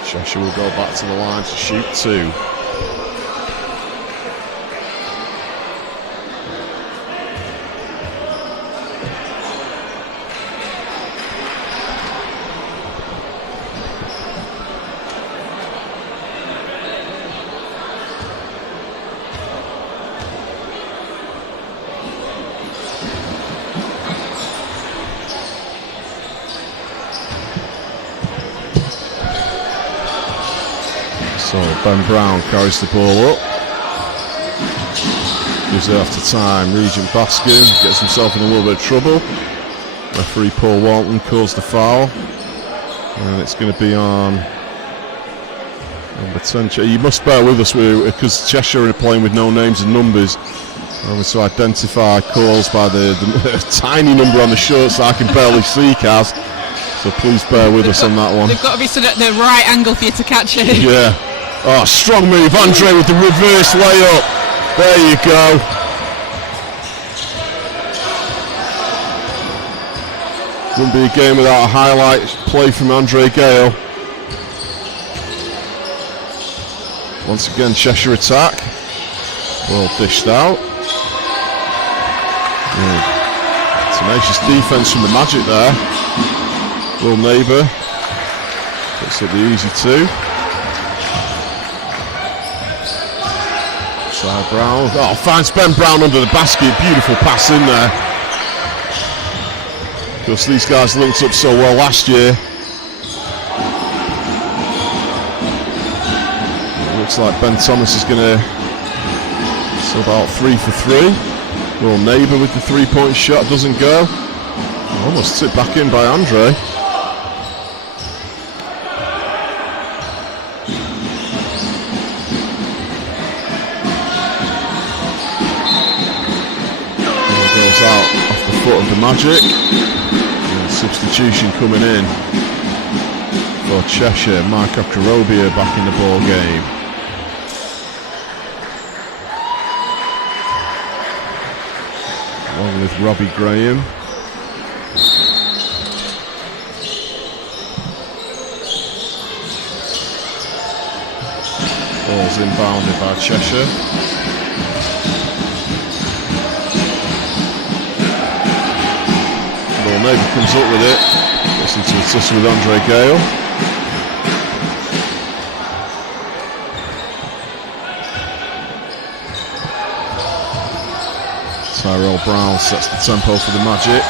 Cheshire will go back to the line to shoot two. So Ben Brown carries the ball up, gives it off to Time. Regent Baskin gets himself in a little bit of trouble. Referee Paul Walton calls the foul, and it's going to be on number 10. You must bear with us because Cheshire are playing with no names and numbers. To identify calls by the tiny number on the shorts that I can barely see, Kaz. So please bear with us on that one. They've got to be stood at the right angle for you to catch it. Yeah. Oh, strong move. Andre with the reverse layup. There you go. Wouldn't be a game without a highlight play from Andre Gale. Once again, Cheshire attack. Well dished out. Tenacious defense from the Magic there. Will Neighbour puts up the easy two. Side Brown. Oh, finds Ben Brown under the basket. Beautiful pass in there. Of course, these guys linked up so well last year. It looks like Ben Thomas is going to sub out 3 for 3. Will Neighbour with the 3-point shot. Doesn't go. Almost tipped back in by Andre. Out off the foot of the Magic. And substitution coming in for Cheshire. Mike Okorobia back in the ball game. Along with Robbie Graham. Ball's inbounded by Cheshire. Neighbour comes up with it. Gets into a tussle with Andre Gale. Tyrell Brown sets the tempo for the Magic.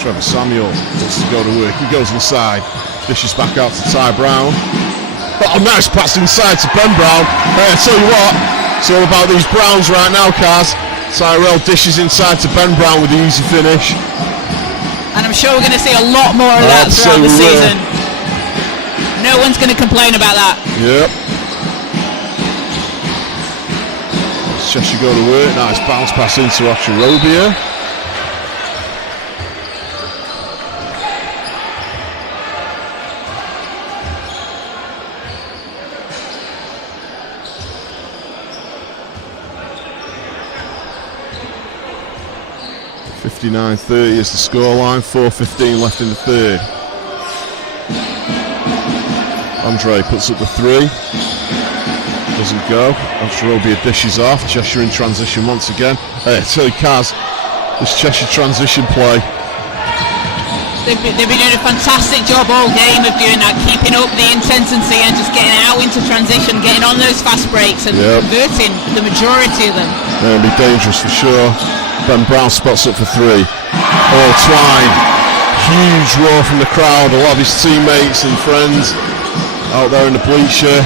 Trevor Samuel wants to go to work. He goes inside. Dishes back out to Ty Brown. Oh, nice pass inside to Ben Brown. Hey, I tell you what, it's all about these Browns right now, Kaz. Tyrell dishes inside to Ben Brown with the easy finish. And I'm sure we're going to see a lot more of that throughout the season. No one's going to complain about that. Yep. Cheshire go to work. Nice bounce pass into Okorobia. .59.30 is the scoreline, 4:15 left in the third. Andre puts up the three. Doesn't go. Okorobia dishes off. Cheshire in transition once again. Hey, I tell you, Kaz, this Cheshire transition play. They've been doing a fantastic job all game of doing that, keeping up the intensity and just getting out into transition, getting on those fast breaks and converting the majority of them. They'll be dangerous for sure. Ben Brown spots up for 3. Oh, Twine. Huge roar from the crowd. A lot of his teammates and friends out there in the bleacher.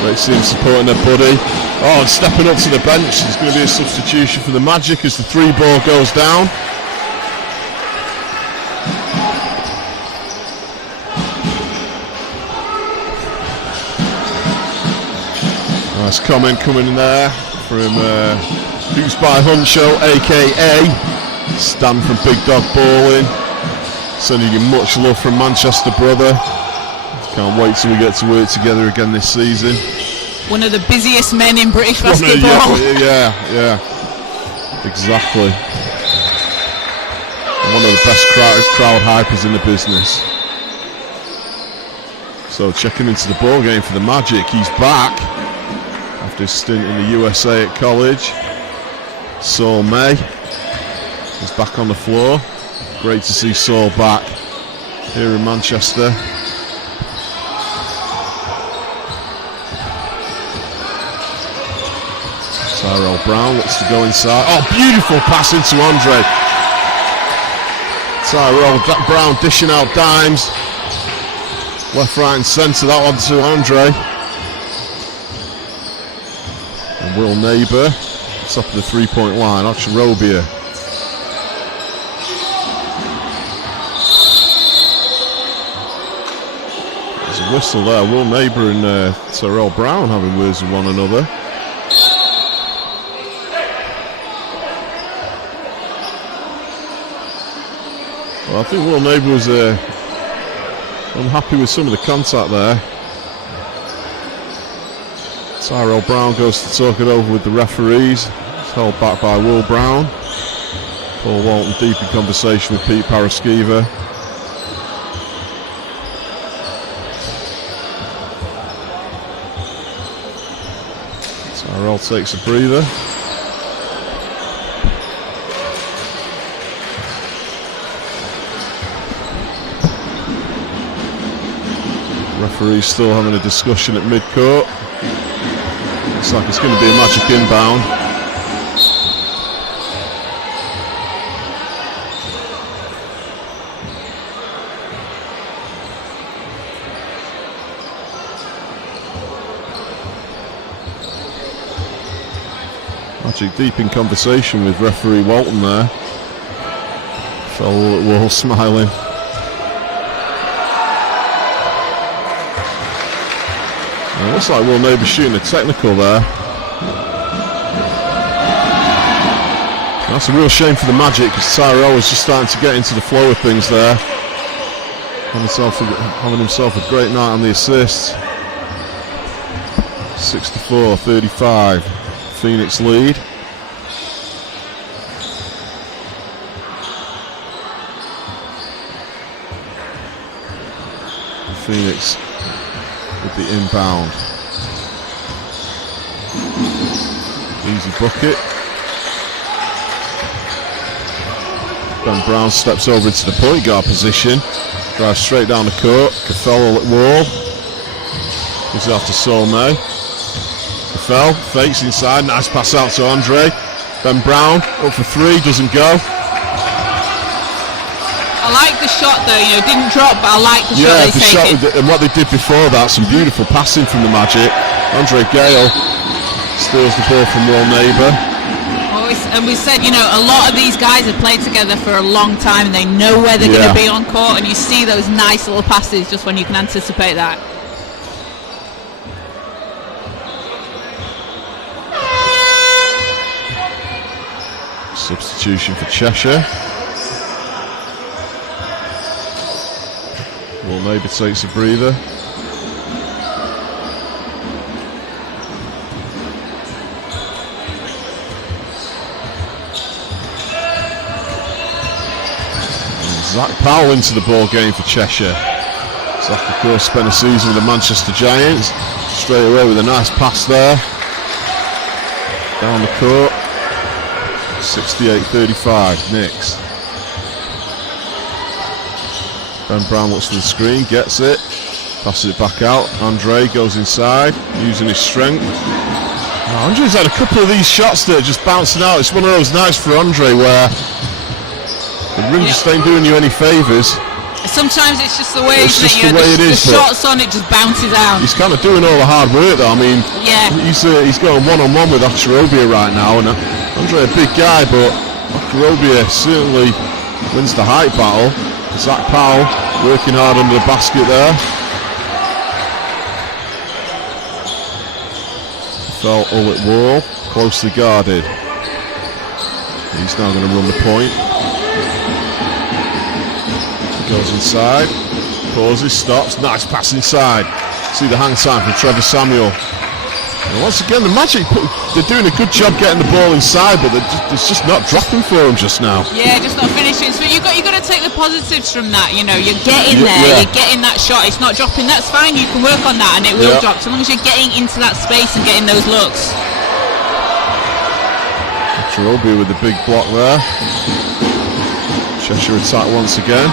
Great to see him supporting their buddy. Oh, and stepping up to the bench. There's going to be a substitution for the Magic as the 3 ball goes down. Nice comment coming in there from Hoops by Huncho, aka Stan from Big Dog Bowling. Sending you much love from Manchester, brother. Can't wait till we get to work together again this season. One of the busiest men in British basketball. Yeah, exactly. One of the best crowd hypers in the business. So checking into the ball game for the Magic, he's back after his stint in the USA at college. Saul May is back on the floor. Great to see Saul back here in Manchester. Tyrell Brown looks to go inside. Oh, beautiful pass into Andre. Tyrell Brown dishing out dimes. Left, right and centre. That one to Andre. And Will Neighbour. Top of the 3-point line. Ocharobia. There's a whistle there. Will Neighbour and Tyrell Brown having words with one another. Well, I think Will Neighbour was unhappy with some of the contact there. Tyrell Brown goes to talk it over with the referees. It's held back by Will Brown. Paul Walton deep in conversation with Pete Paraskiva. Tyrell takes a breather. Referee's still having a discussion at mid-court. Looks like it's going to be a Magic inbound. Magic deep in conversation with referee Walton there. Fell at wall smiling. It looks like Will Neighbour shooting a technical there. That's a real shame for the Magic because Tyrell was just starting to get into the flow of things there. Having himself a great night on the assists. 64-35. Phoenix lead. Phoenix with the inbound. Easy bucket. Ben Brown steps over into the point guard position. Drives straight down the court. Cathell at wall. Gives it off to Saul May. Cathell fakes inside. Nice pass out to Andre. Ben Brown up for 3. Doesn't go. I like the shot though, didn't drop, but I like the shot they taken. And what they did before that, some beautiful passing from the Magic. Andre Gale steals the ball from Will Neighbour. And we said, a lot of these guys have played together for a long time and they know where they're going to be on court, and you see those nice little passes just when you can anticipate that. Substitution for Cheshire. Will Neighbour takes a breather. Zach Powell into the ball game for Cheshire. Zach, of course, spent a season with the Manchester Giants. Straight away with a nice pass there. Down the court. 68-35, Knicks. Ben Brown looks for the screen, gets it, passes it back out. Andre goes inside, using his strength. Oh, Andre's had a couple of these shots that are just bouncing out. It's one of those nights for Andre where the rim just ain't doing you any favours. Sometimes it's just the way, it's just the way it is. The shots on it just bounces out. He's kind of doing all the hard work though. I mean, he's going one-on-one with Acherobia right now, and Andre a big guy, but Acherobia certainly wins the height battle. Zach Powell working hard under the basket there. Fell Ullet Wall, closely guarded. He's now going to run the point. Goes inside, pauses, stops, nice pass inside. See the hang time from Trevor Samuel. And once again, the Magic, they're doing a good job getting the ball inside, but it's just not dropping for them just now. Yeah, just not finishing. So you've got to take the positives from that. You know, you're getting there, you're getting that shot. It's not dropping. That's fine. You can work on that, and it will drop. So long as you're getting into that space and getting those looks. Acherobia with the big block there. Cheshire attack once again.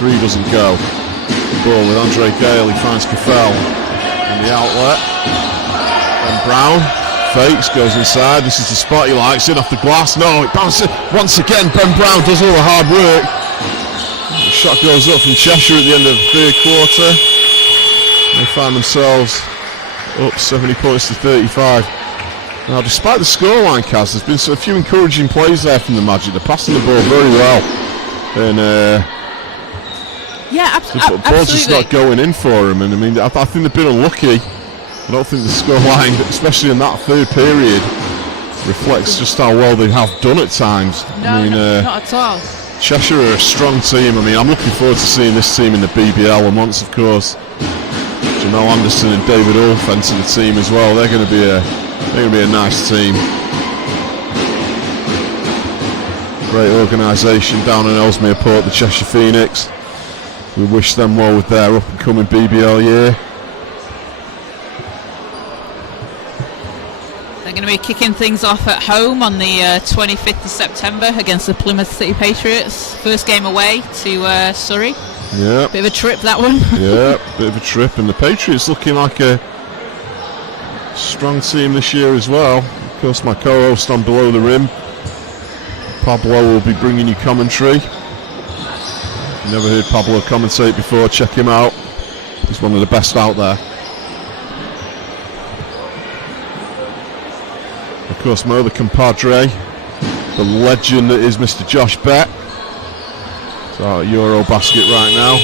Three doesn't go. Ball with Andre Gale. He finds Caffell in the outlet. Ben Brown fakes, goes inside. This is the spot he likes. In off the glass. No, it bounces. Once again, Ben Brown does all the hard work. The shot goes up from Cheshire at the end of the third quarter. They find themselves up 70 points to 35. Now, despite the scoreline, Kaz, there's been a few encouraging plays there from the Magic. They're passing the ball very well. And absolutely. The ball's just not going in for him, and I mean, I think they've been unlucky. I don't think the scoreline, especially in that third period, reflects just how well they have done at times. No, not at all. Cheshire are a strong team. I mean, I'm looking forward to seeing this team in the BBL, and once, of course, Jamal Anderson and David Ulf enter the team as well. They're going to be a nice team. Great organisation down in Ellesmere Port, the Cheshire Phoenix. We wish them well with their up-and-coming BBL year. They're going to be kicking things off at home on the 25th of September against the Plymouth City Patriots. First game away to Surrey. Yeah. Bit of a trip, that one. Yeah, bit of a trip. And the Patriots looking like a strong team this year as well. Of course, my co-host on Below the Rim, Pablo, will be bringing you commentary. Never heard Pablo commentate before, check him out. He's one of the best out there. Of course, Mo the compadre, the legend that is Mr. Josh Beck. It's out at Eurobasket right now.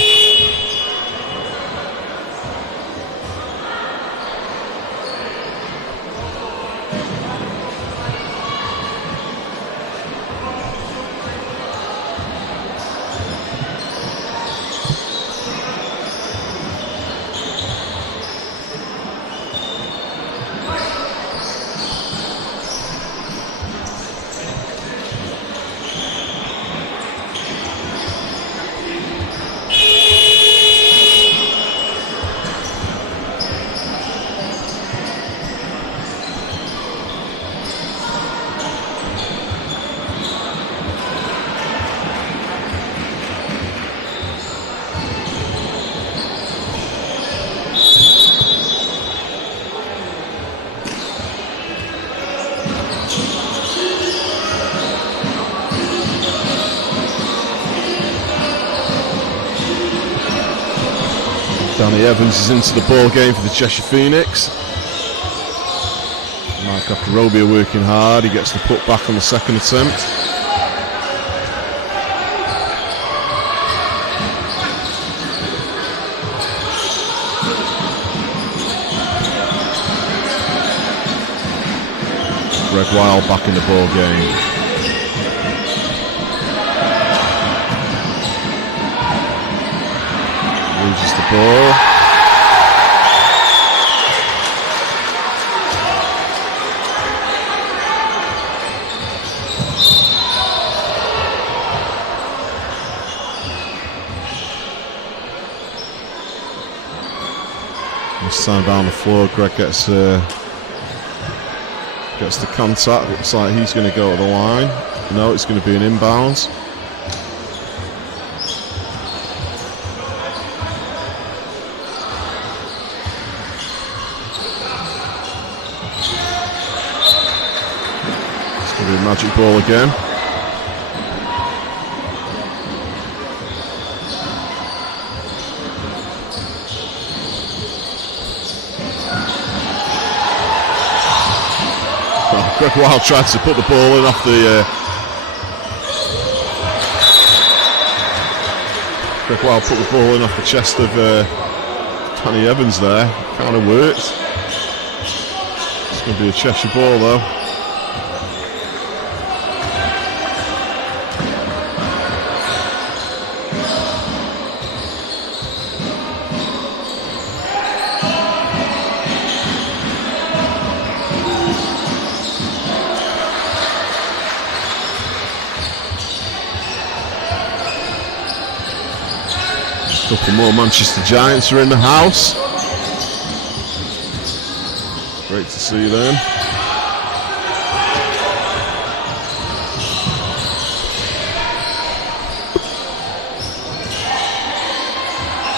Danny Evans is into the ball game for the Cheshire Phoenix. Mark Acherobia working hard. He gets the put back on the second attempt. Greg Wild back in the ball game. Loses the ball. This time down the floor, Greg gets the contact. Looks like he's going to go to the line. No, it's going to be an inbounds. It'll be a magic ball again. Oh, Greg Wild tried to put the ball in off the. Greg Wild put the ball in off the chest of Danny Evans there. Kind of worked. It's going to be a Cheshire ball though. A couple more Manchester Giants are in the house. Great to see them.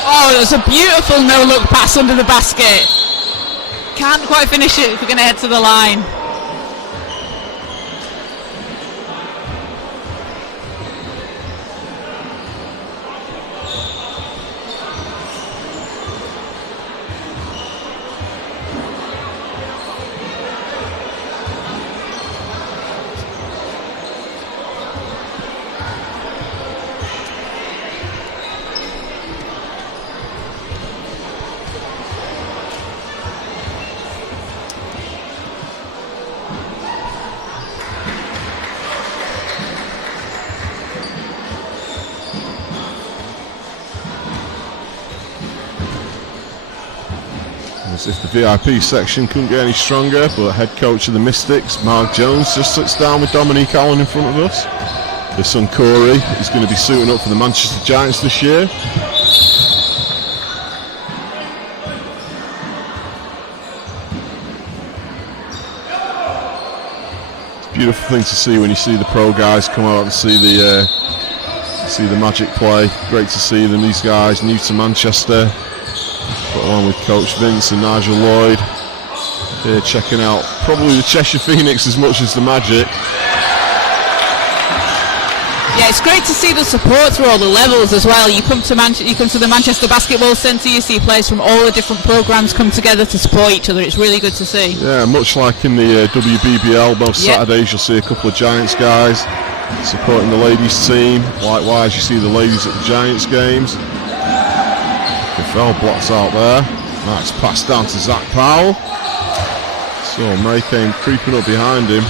Oh, it was a beautiful no-look pass under the basket. Can't quite finish it if we're going to head to the line. As if the VIP section couldn't get any stronger, but head coach of the Mystics, Mark Jones, just sits down with Dominique Allen in front of us. His son Corey is going to be suiting up for the Manchester Giants this year. It's a beautiful thing to see when you see the pro guys come out and see the Magic play. Great to see them, these guys new to Manchester. Along with Coach Vince and Nigel Lloyd here checking out probably the Cheshire Phoenix as much as the Magic. Yeah, it's great to see the support through all the levels as well. You come to the Manchester Basketball Centre, you see players from all the different programmes come together to support each other. It's really good to see. Yeah, much like in the WBBL, most Saturdays you'll see a couple of Giants guys supporting the ladies team. Likewise, you see the ladies at the Giants games. Fell blocks out there. Nice pass down to Zach Powell. So May came creeping up behind him.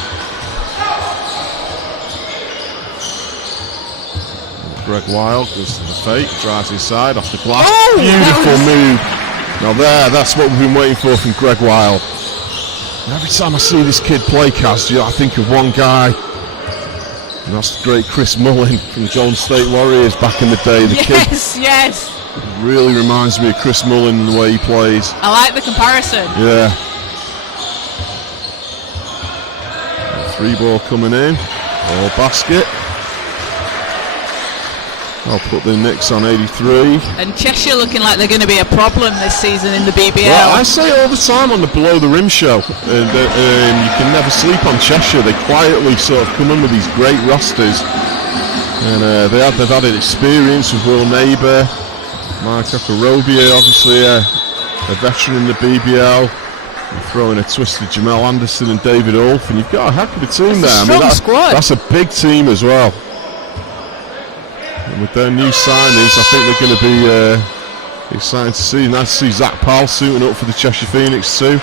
Greg Wild goes to the fake, drives inside off the glass. Oh, beautiful move. Now that's what we've been waiting for from Greg Wild. And every time I see this kid play, Kaz, I think of one guy. And that's the great Chris Mullin from Jones State Warriors back in the day. Yes. Really reminds me of Chris Mullin and the way he plays. I like the comparison. Yeah. 3 ball coming in. All basket. I'll put the Knicks on 83. And Cheshire looking like they're going to be a problem this season in the BBL. Well, I say all the time on the Below the Rim show, and you can never sleep on Cheshire. They quietly sort of come in with these great rosters. And they've had an experience with Will Neighbour. Mike Okorobia, obviously a veteran in the BBL. You're throwing a twisted Jamal Anderson and David Ulf, and you've got a heck of a team there. Strong squad. That's a big team as well. And with their new signings, I think they're going to be exciting to see. Nice to see Zach Powell suiting up for the Cheshire Phoenix too.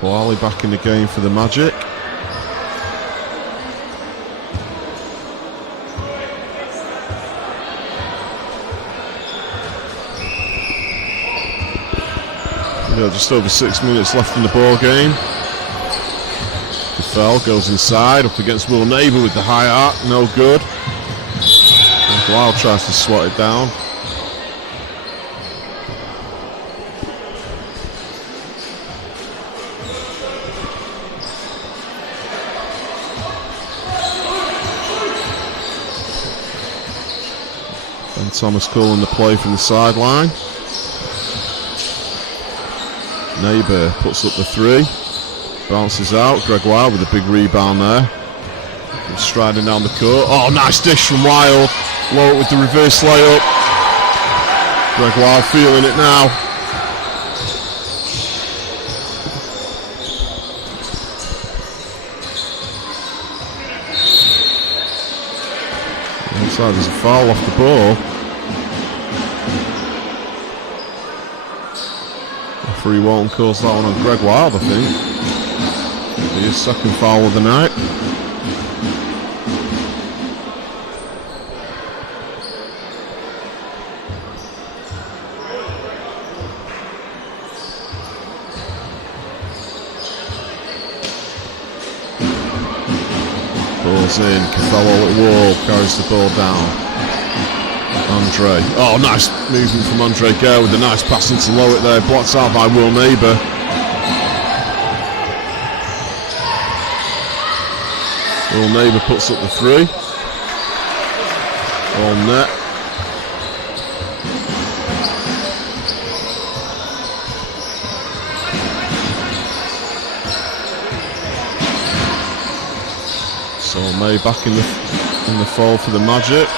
Poali back in the game for the Magic. Yeah, just over 6 minutes left in the ball game. DeFell goes inside up against Will Neighbour with the high arc, no good. Wild tries to swat it down. Thomas calling the play from the sideline. Neighbour puts up the 3. Bounces out. Greg Wild with a big rebound there. Striding down the court. Oh, nice dish from Wild. Low with the reverse layup. Greg Wild feeling it now. Inside, there's a foul off the ball. Referee Walton calls that one on Greg Wild, I think. His second foul of the night. Ball's in, Cafello at the wall, carries the ball down. Andre, oh nice movement from Andre Gale with a nice pass into Lowett there, blocked out by Will Neighbour. Will Neighbour puts up the 3. All net. So May back in the fold for the Magic.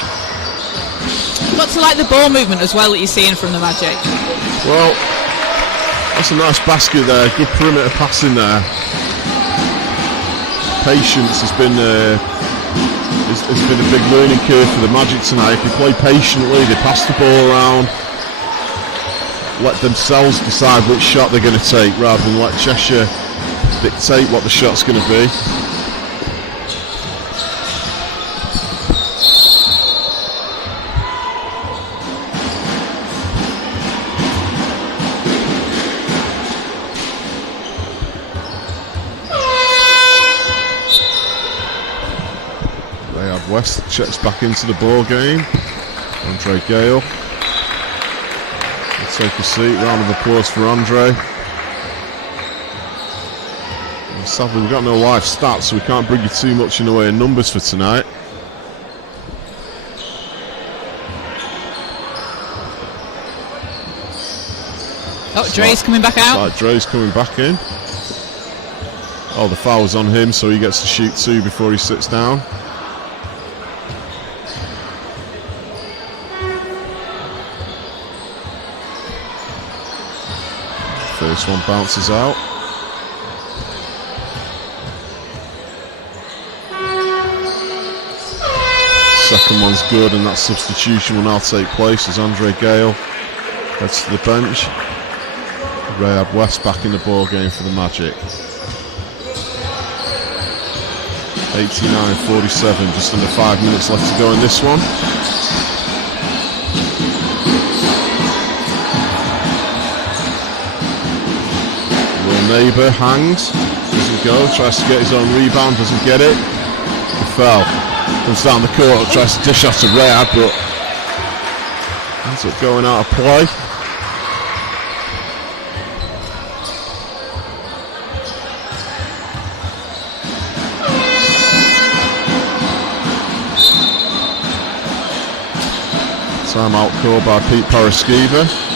Got to like the ball movement as well that you're seeing from the Magic. Well, that's a nice basket there. Good perimeter passing there. Patience has been a big learning curve for the Magic tonight. If they play patiently, they pass the ball around, let themselves decide which shot they're going to take rather than let Cheshire dictate what the shot's going to be. West checks back into the ball game. Andre Gale will take a seat. Round of applause for Andre. And sadly, we've got no live stats, so we can't bring you too much in the way of numbers for tonight. Oh, Dre's coming back out. Like Dre's coming back in. Oh, the foul's on him, so he gets to shoot 2 before he sits down. First one bounces out. Second one's good, and that substitution will now take place as Andre Gale heads to the bench. Rayab West back in the ball game for the Magic. 89-47, just under 5 minutes left to go in this one. Neighbour hangs, doesn't go, tries to get his own rebound, doesn't get it. He fell, comes down the court, tries to dish off to Rayad, but ends up going out of play. Timeout call by Pete Paraskiva.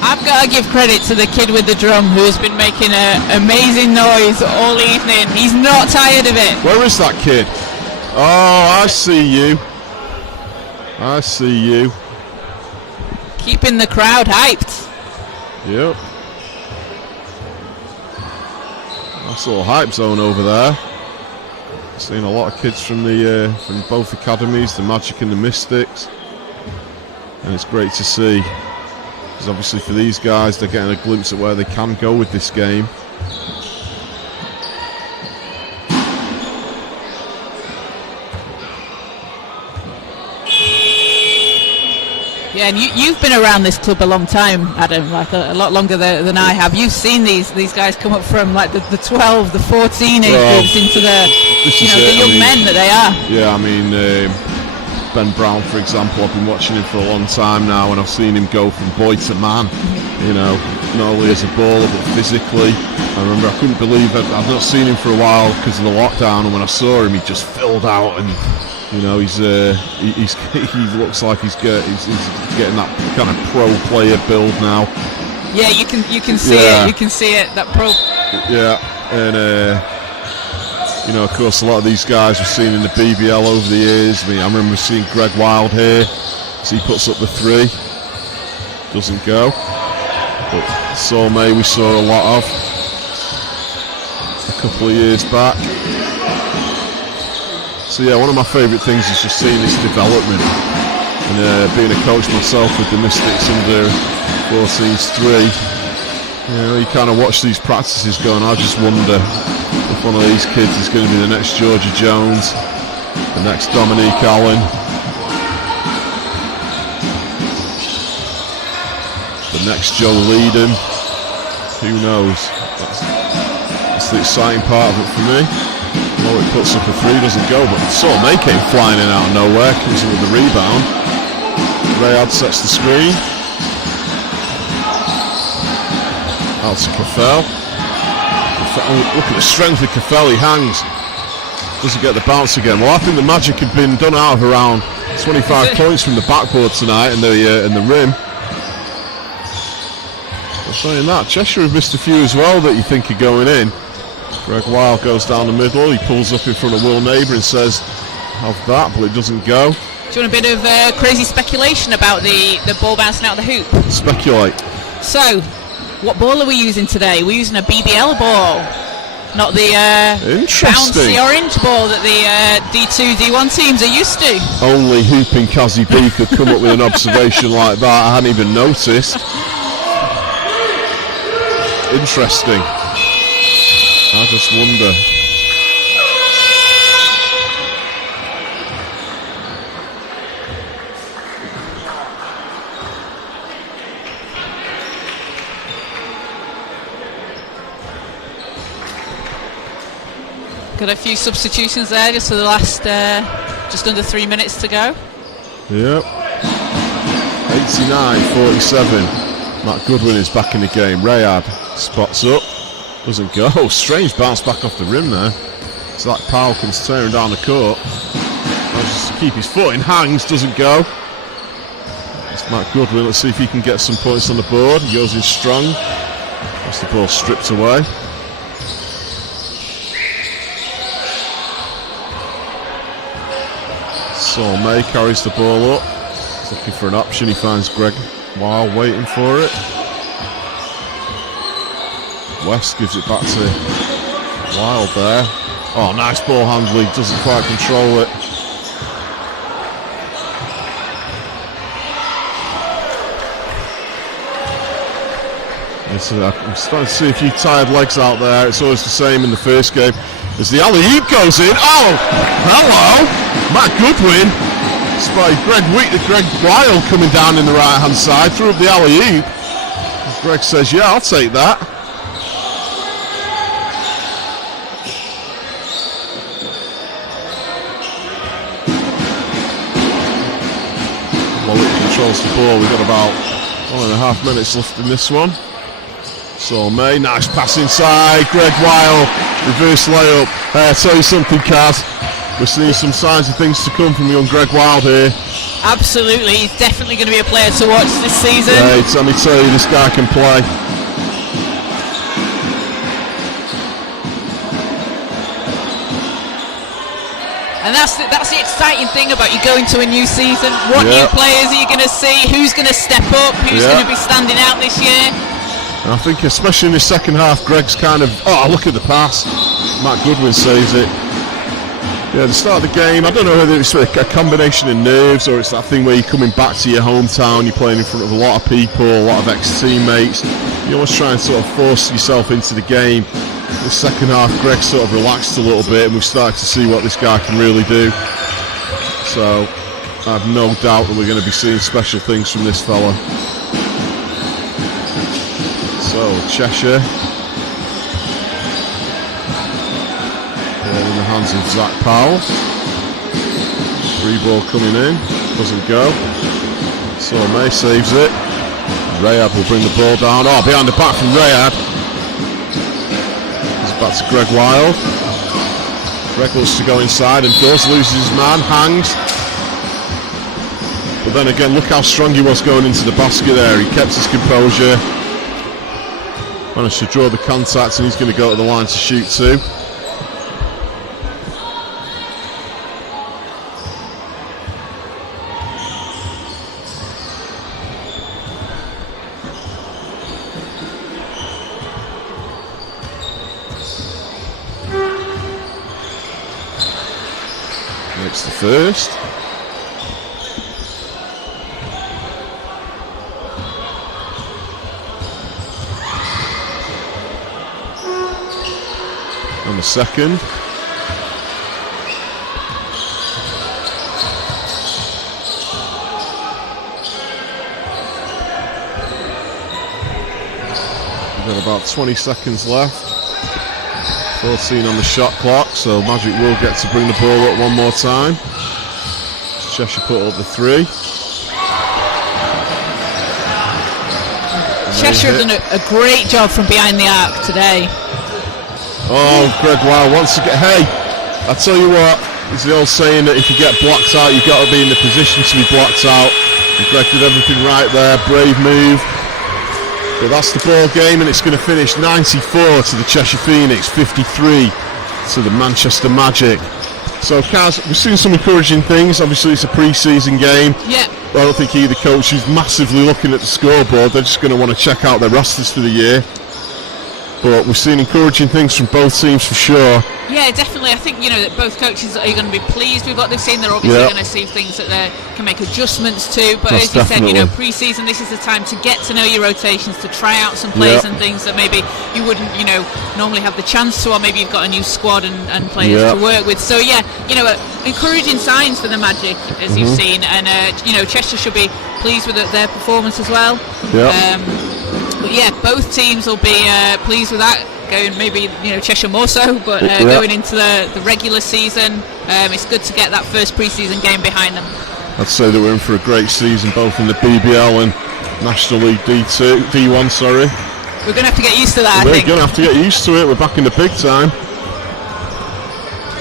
I've got to give credit to the kid with the drum who's been making an amazing noise all evening. He's not tired of it. Where is that kid? Oh, I see you. I see you. Keeping the crowd hyped. Yep. Nice little hype zone over there. Seeing a lot of kids from from both academies, the Magic and the Mystics, and it's great to see. Because obviously for these guys, they're getting a glimpse at where they can go with this game. Yeah, and you've been around this club a long time, Adam, like a lot longer than I have. You've seen these guys come up from like the 12, the 14 age groups into the young men that they are. Yeah, I mean, Ben Brown, for example, I've been watching him for a long time now, and I've seen him go from boy to man. You know, not only as a baller but physically. I remember I couldn't believe it. I've not seen him for a while because of the lockdown, and when I saw him, he just filled out, and you know, he looks like he's getting that kind of pro player build now. Yeah, you can see it. You can see it. That pro. Yeah, and you know, of course, a lot of these guys we've seen in the BBL over the years. I mean, I remember seeing Greg Wild here. So he puts up the 3, doesn't go. But Saul May we saw a lot of a couple of years back. So yeah, one of my favourite things is just seeing this development, and being a coach myself with the Mystics under 14's 3. You know, you kind of watch these practices going, I just wonder if one of these kids is going to be the next Georgia Jones, the next Dominique Allen, the next Joe Leadham. Who knows? That's the exciting part of it for me. Oh, it puts up a 3, doesn't go, but Saul May came flying in out of nowhere, comes in with the rebound. Rayad sets the screen. Out to Caffell. Look at the strength of Caffell, he hangs. Doesn't get the bounce again. Well, I think the Magic have been done out of around 25 points from the backboard tonight and the rim. But saying that, Cheshire have missed a few as well that you think are going in. Greg Wild goes down the middle, he pulls up in front of Will Neighbour and says, have that, but it doesn't go. Do you want a bit of crazy speculation about the ball bouncing out of the hoop? Speculate. So, what ball are we using today? We're using a BBL ball, not the bouncy orange ball that the D2, D1 teams are used to. Only hooping Kazzy B could come up with an observation like that. I hadn't even noticed. Interesting. I just wonder. Got a few substitutions there just for the last just under 3 minutes to go. Yep. 89-47. Matt Goodwin is back in the game. Rayad spots up. Doesn't go. Strange bounce back off the rim there. So that Powell comes tearing down the court. Just keep his foot in, hangs, doesn't go. It's Matt Goodwin. Let's see if he can get some points on the board. He goes in strong. That's the ball stripped away. Saul May carries the ball up. He's looking for an option. He finds Greg Wild waiting for it. West gives it back to Wild there. Oh, nice ball handling. Doesn't quite control it. I'm starting to see a few tired legs out there. It's always the same in the first game. As the alley-oop goes in. Oh, hello. Matt Goodwin. Spotted Greg Wild coming down in the right-hand side. Threw up the alley-oop. Greg says, yeah, I'll take that. Wallet controls the ball. We've got about 1.5 minutes left in this one. So May, nice pass inside. Greg Wild, reverse layup. I'll tell you something, Kaz. We're seeing some signs of things to come from young Greg Wild here. Absolutely, he's definitely going to be a player to watch this season. Hey, let me tell you, this guy can play. And that's the exciting thing about you going to a new season. What new players are you going to see? Who's going to step up? Who's going to be standing out this year? And I think especially in the second half, Greg's kind of, oh, look at the pass. Matt Goodwin saves it. Yeah, the start of the game, I don't know whether it's a combination of nerves or it's that thing where you're coming back to your hometown, you're playing in front of a lot of people, a lot of ex-teammates. You always try and sort of force yourself into the game. The second half, Greg sort of relaxed a little bit and we've started to see what this guy can really do. So, I have no doubt that we're going to be seeing special things from this fella. So, Cheshire. In the hands of Zach Powell. Free ball coming in, doesn't go. So May saves it. Rayad will bring the ball down. Oh, behind the back from Rayad. It's back to Greg Wild. Greg looks to go inside and does, loses his man, hangs. But then again, look how strong he was going into the basket there. He kept his composure. Managed to draw the contact, and he's going to go to the line to shoot too. Makes the first. On the second. We've got about 20 seconds left. 14 on the shot clock, so Magic will get to bring the ball up one more time. Cheshire put up the three. Cheshire have done a great job from behind the arc today. Oh, Greg Wild wants to get... Hey, I tell you what, it's the old saying that if you get blocked out, you've got to be in the position to be blocked out. And Greg did everything right there, brave move. But that's the ball game, and it's going to finish 94 to the Cheshire Phoenix, 53 to the Manchester Magic. So, Kaz, we've seen some encouraging things. Obviously, it's a pre-season game. Yeah. I don't think either coach is massively looking at the scoreboard. They're just going to want to check out their rosters for the year. But we've seen encouraging things from both teams for sure. Yeah, definitely. I think, that both coaches are going to be pleased with what they've seen. They're obviously going to see things that they can make adjustments to. But as you said, pre-season, this is the time to get to know your rotations, to try out some plays and things that maybe you wouldn't, normally have the chance to, or maybe you've got a new squad and players to work with. So, encouraging signs for the Magic, as you've seen. And, Cheshire should be pleased with their performance as well. But both teams will be pleased with that. Going maybe Cheshire more so, but going into the regular season, it's good to get that first pre-season game behind them. I'd say that we're in for a great season, both in the BBL and National League D1. Sorry, we're going to have to get used to that. We're going to have to get used to it. We're back in the big time.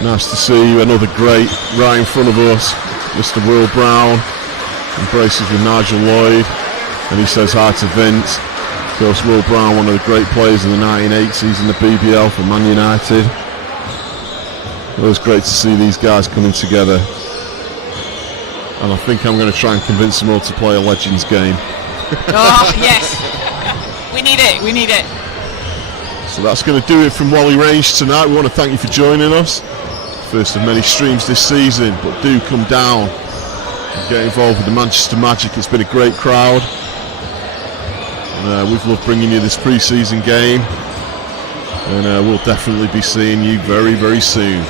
Nice to see another great right in front of us, Mr. Will Brown. Embraces with Nigel Lloyd, and he says hi to Vince. Of course, Will Brown, one of the great players in the 1980s in the BBL for Man United. It was great to see these guys coming together. And I think I'm going to try and convince them all to play a Legends game. Oh, yes. We need it. So that's going to do it from Wally Range tonight. We want to thank you for joining us. First of many streams this season, but do come down and get involved with the Manchester Magic. It's been a great crowd. We've loved bringing you this pre-season game, and we'll definitely be seeing you very, very soon.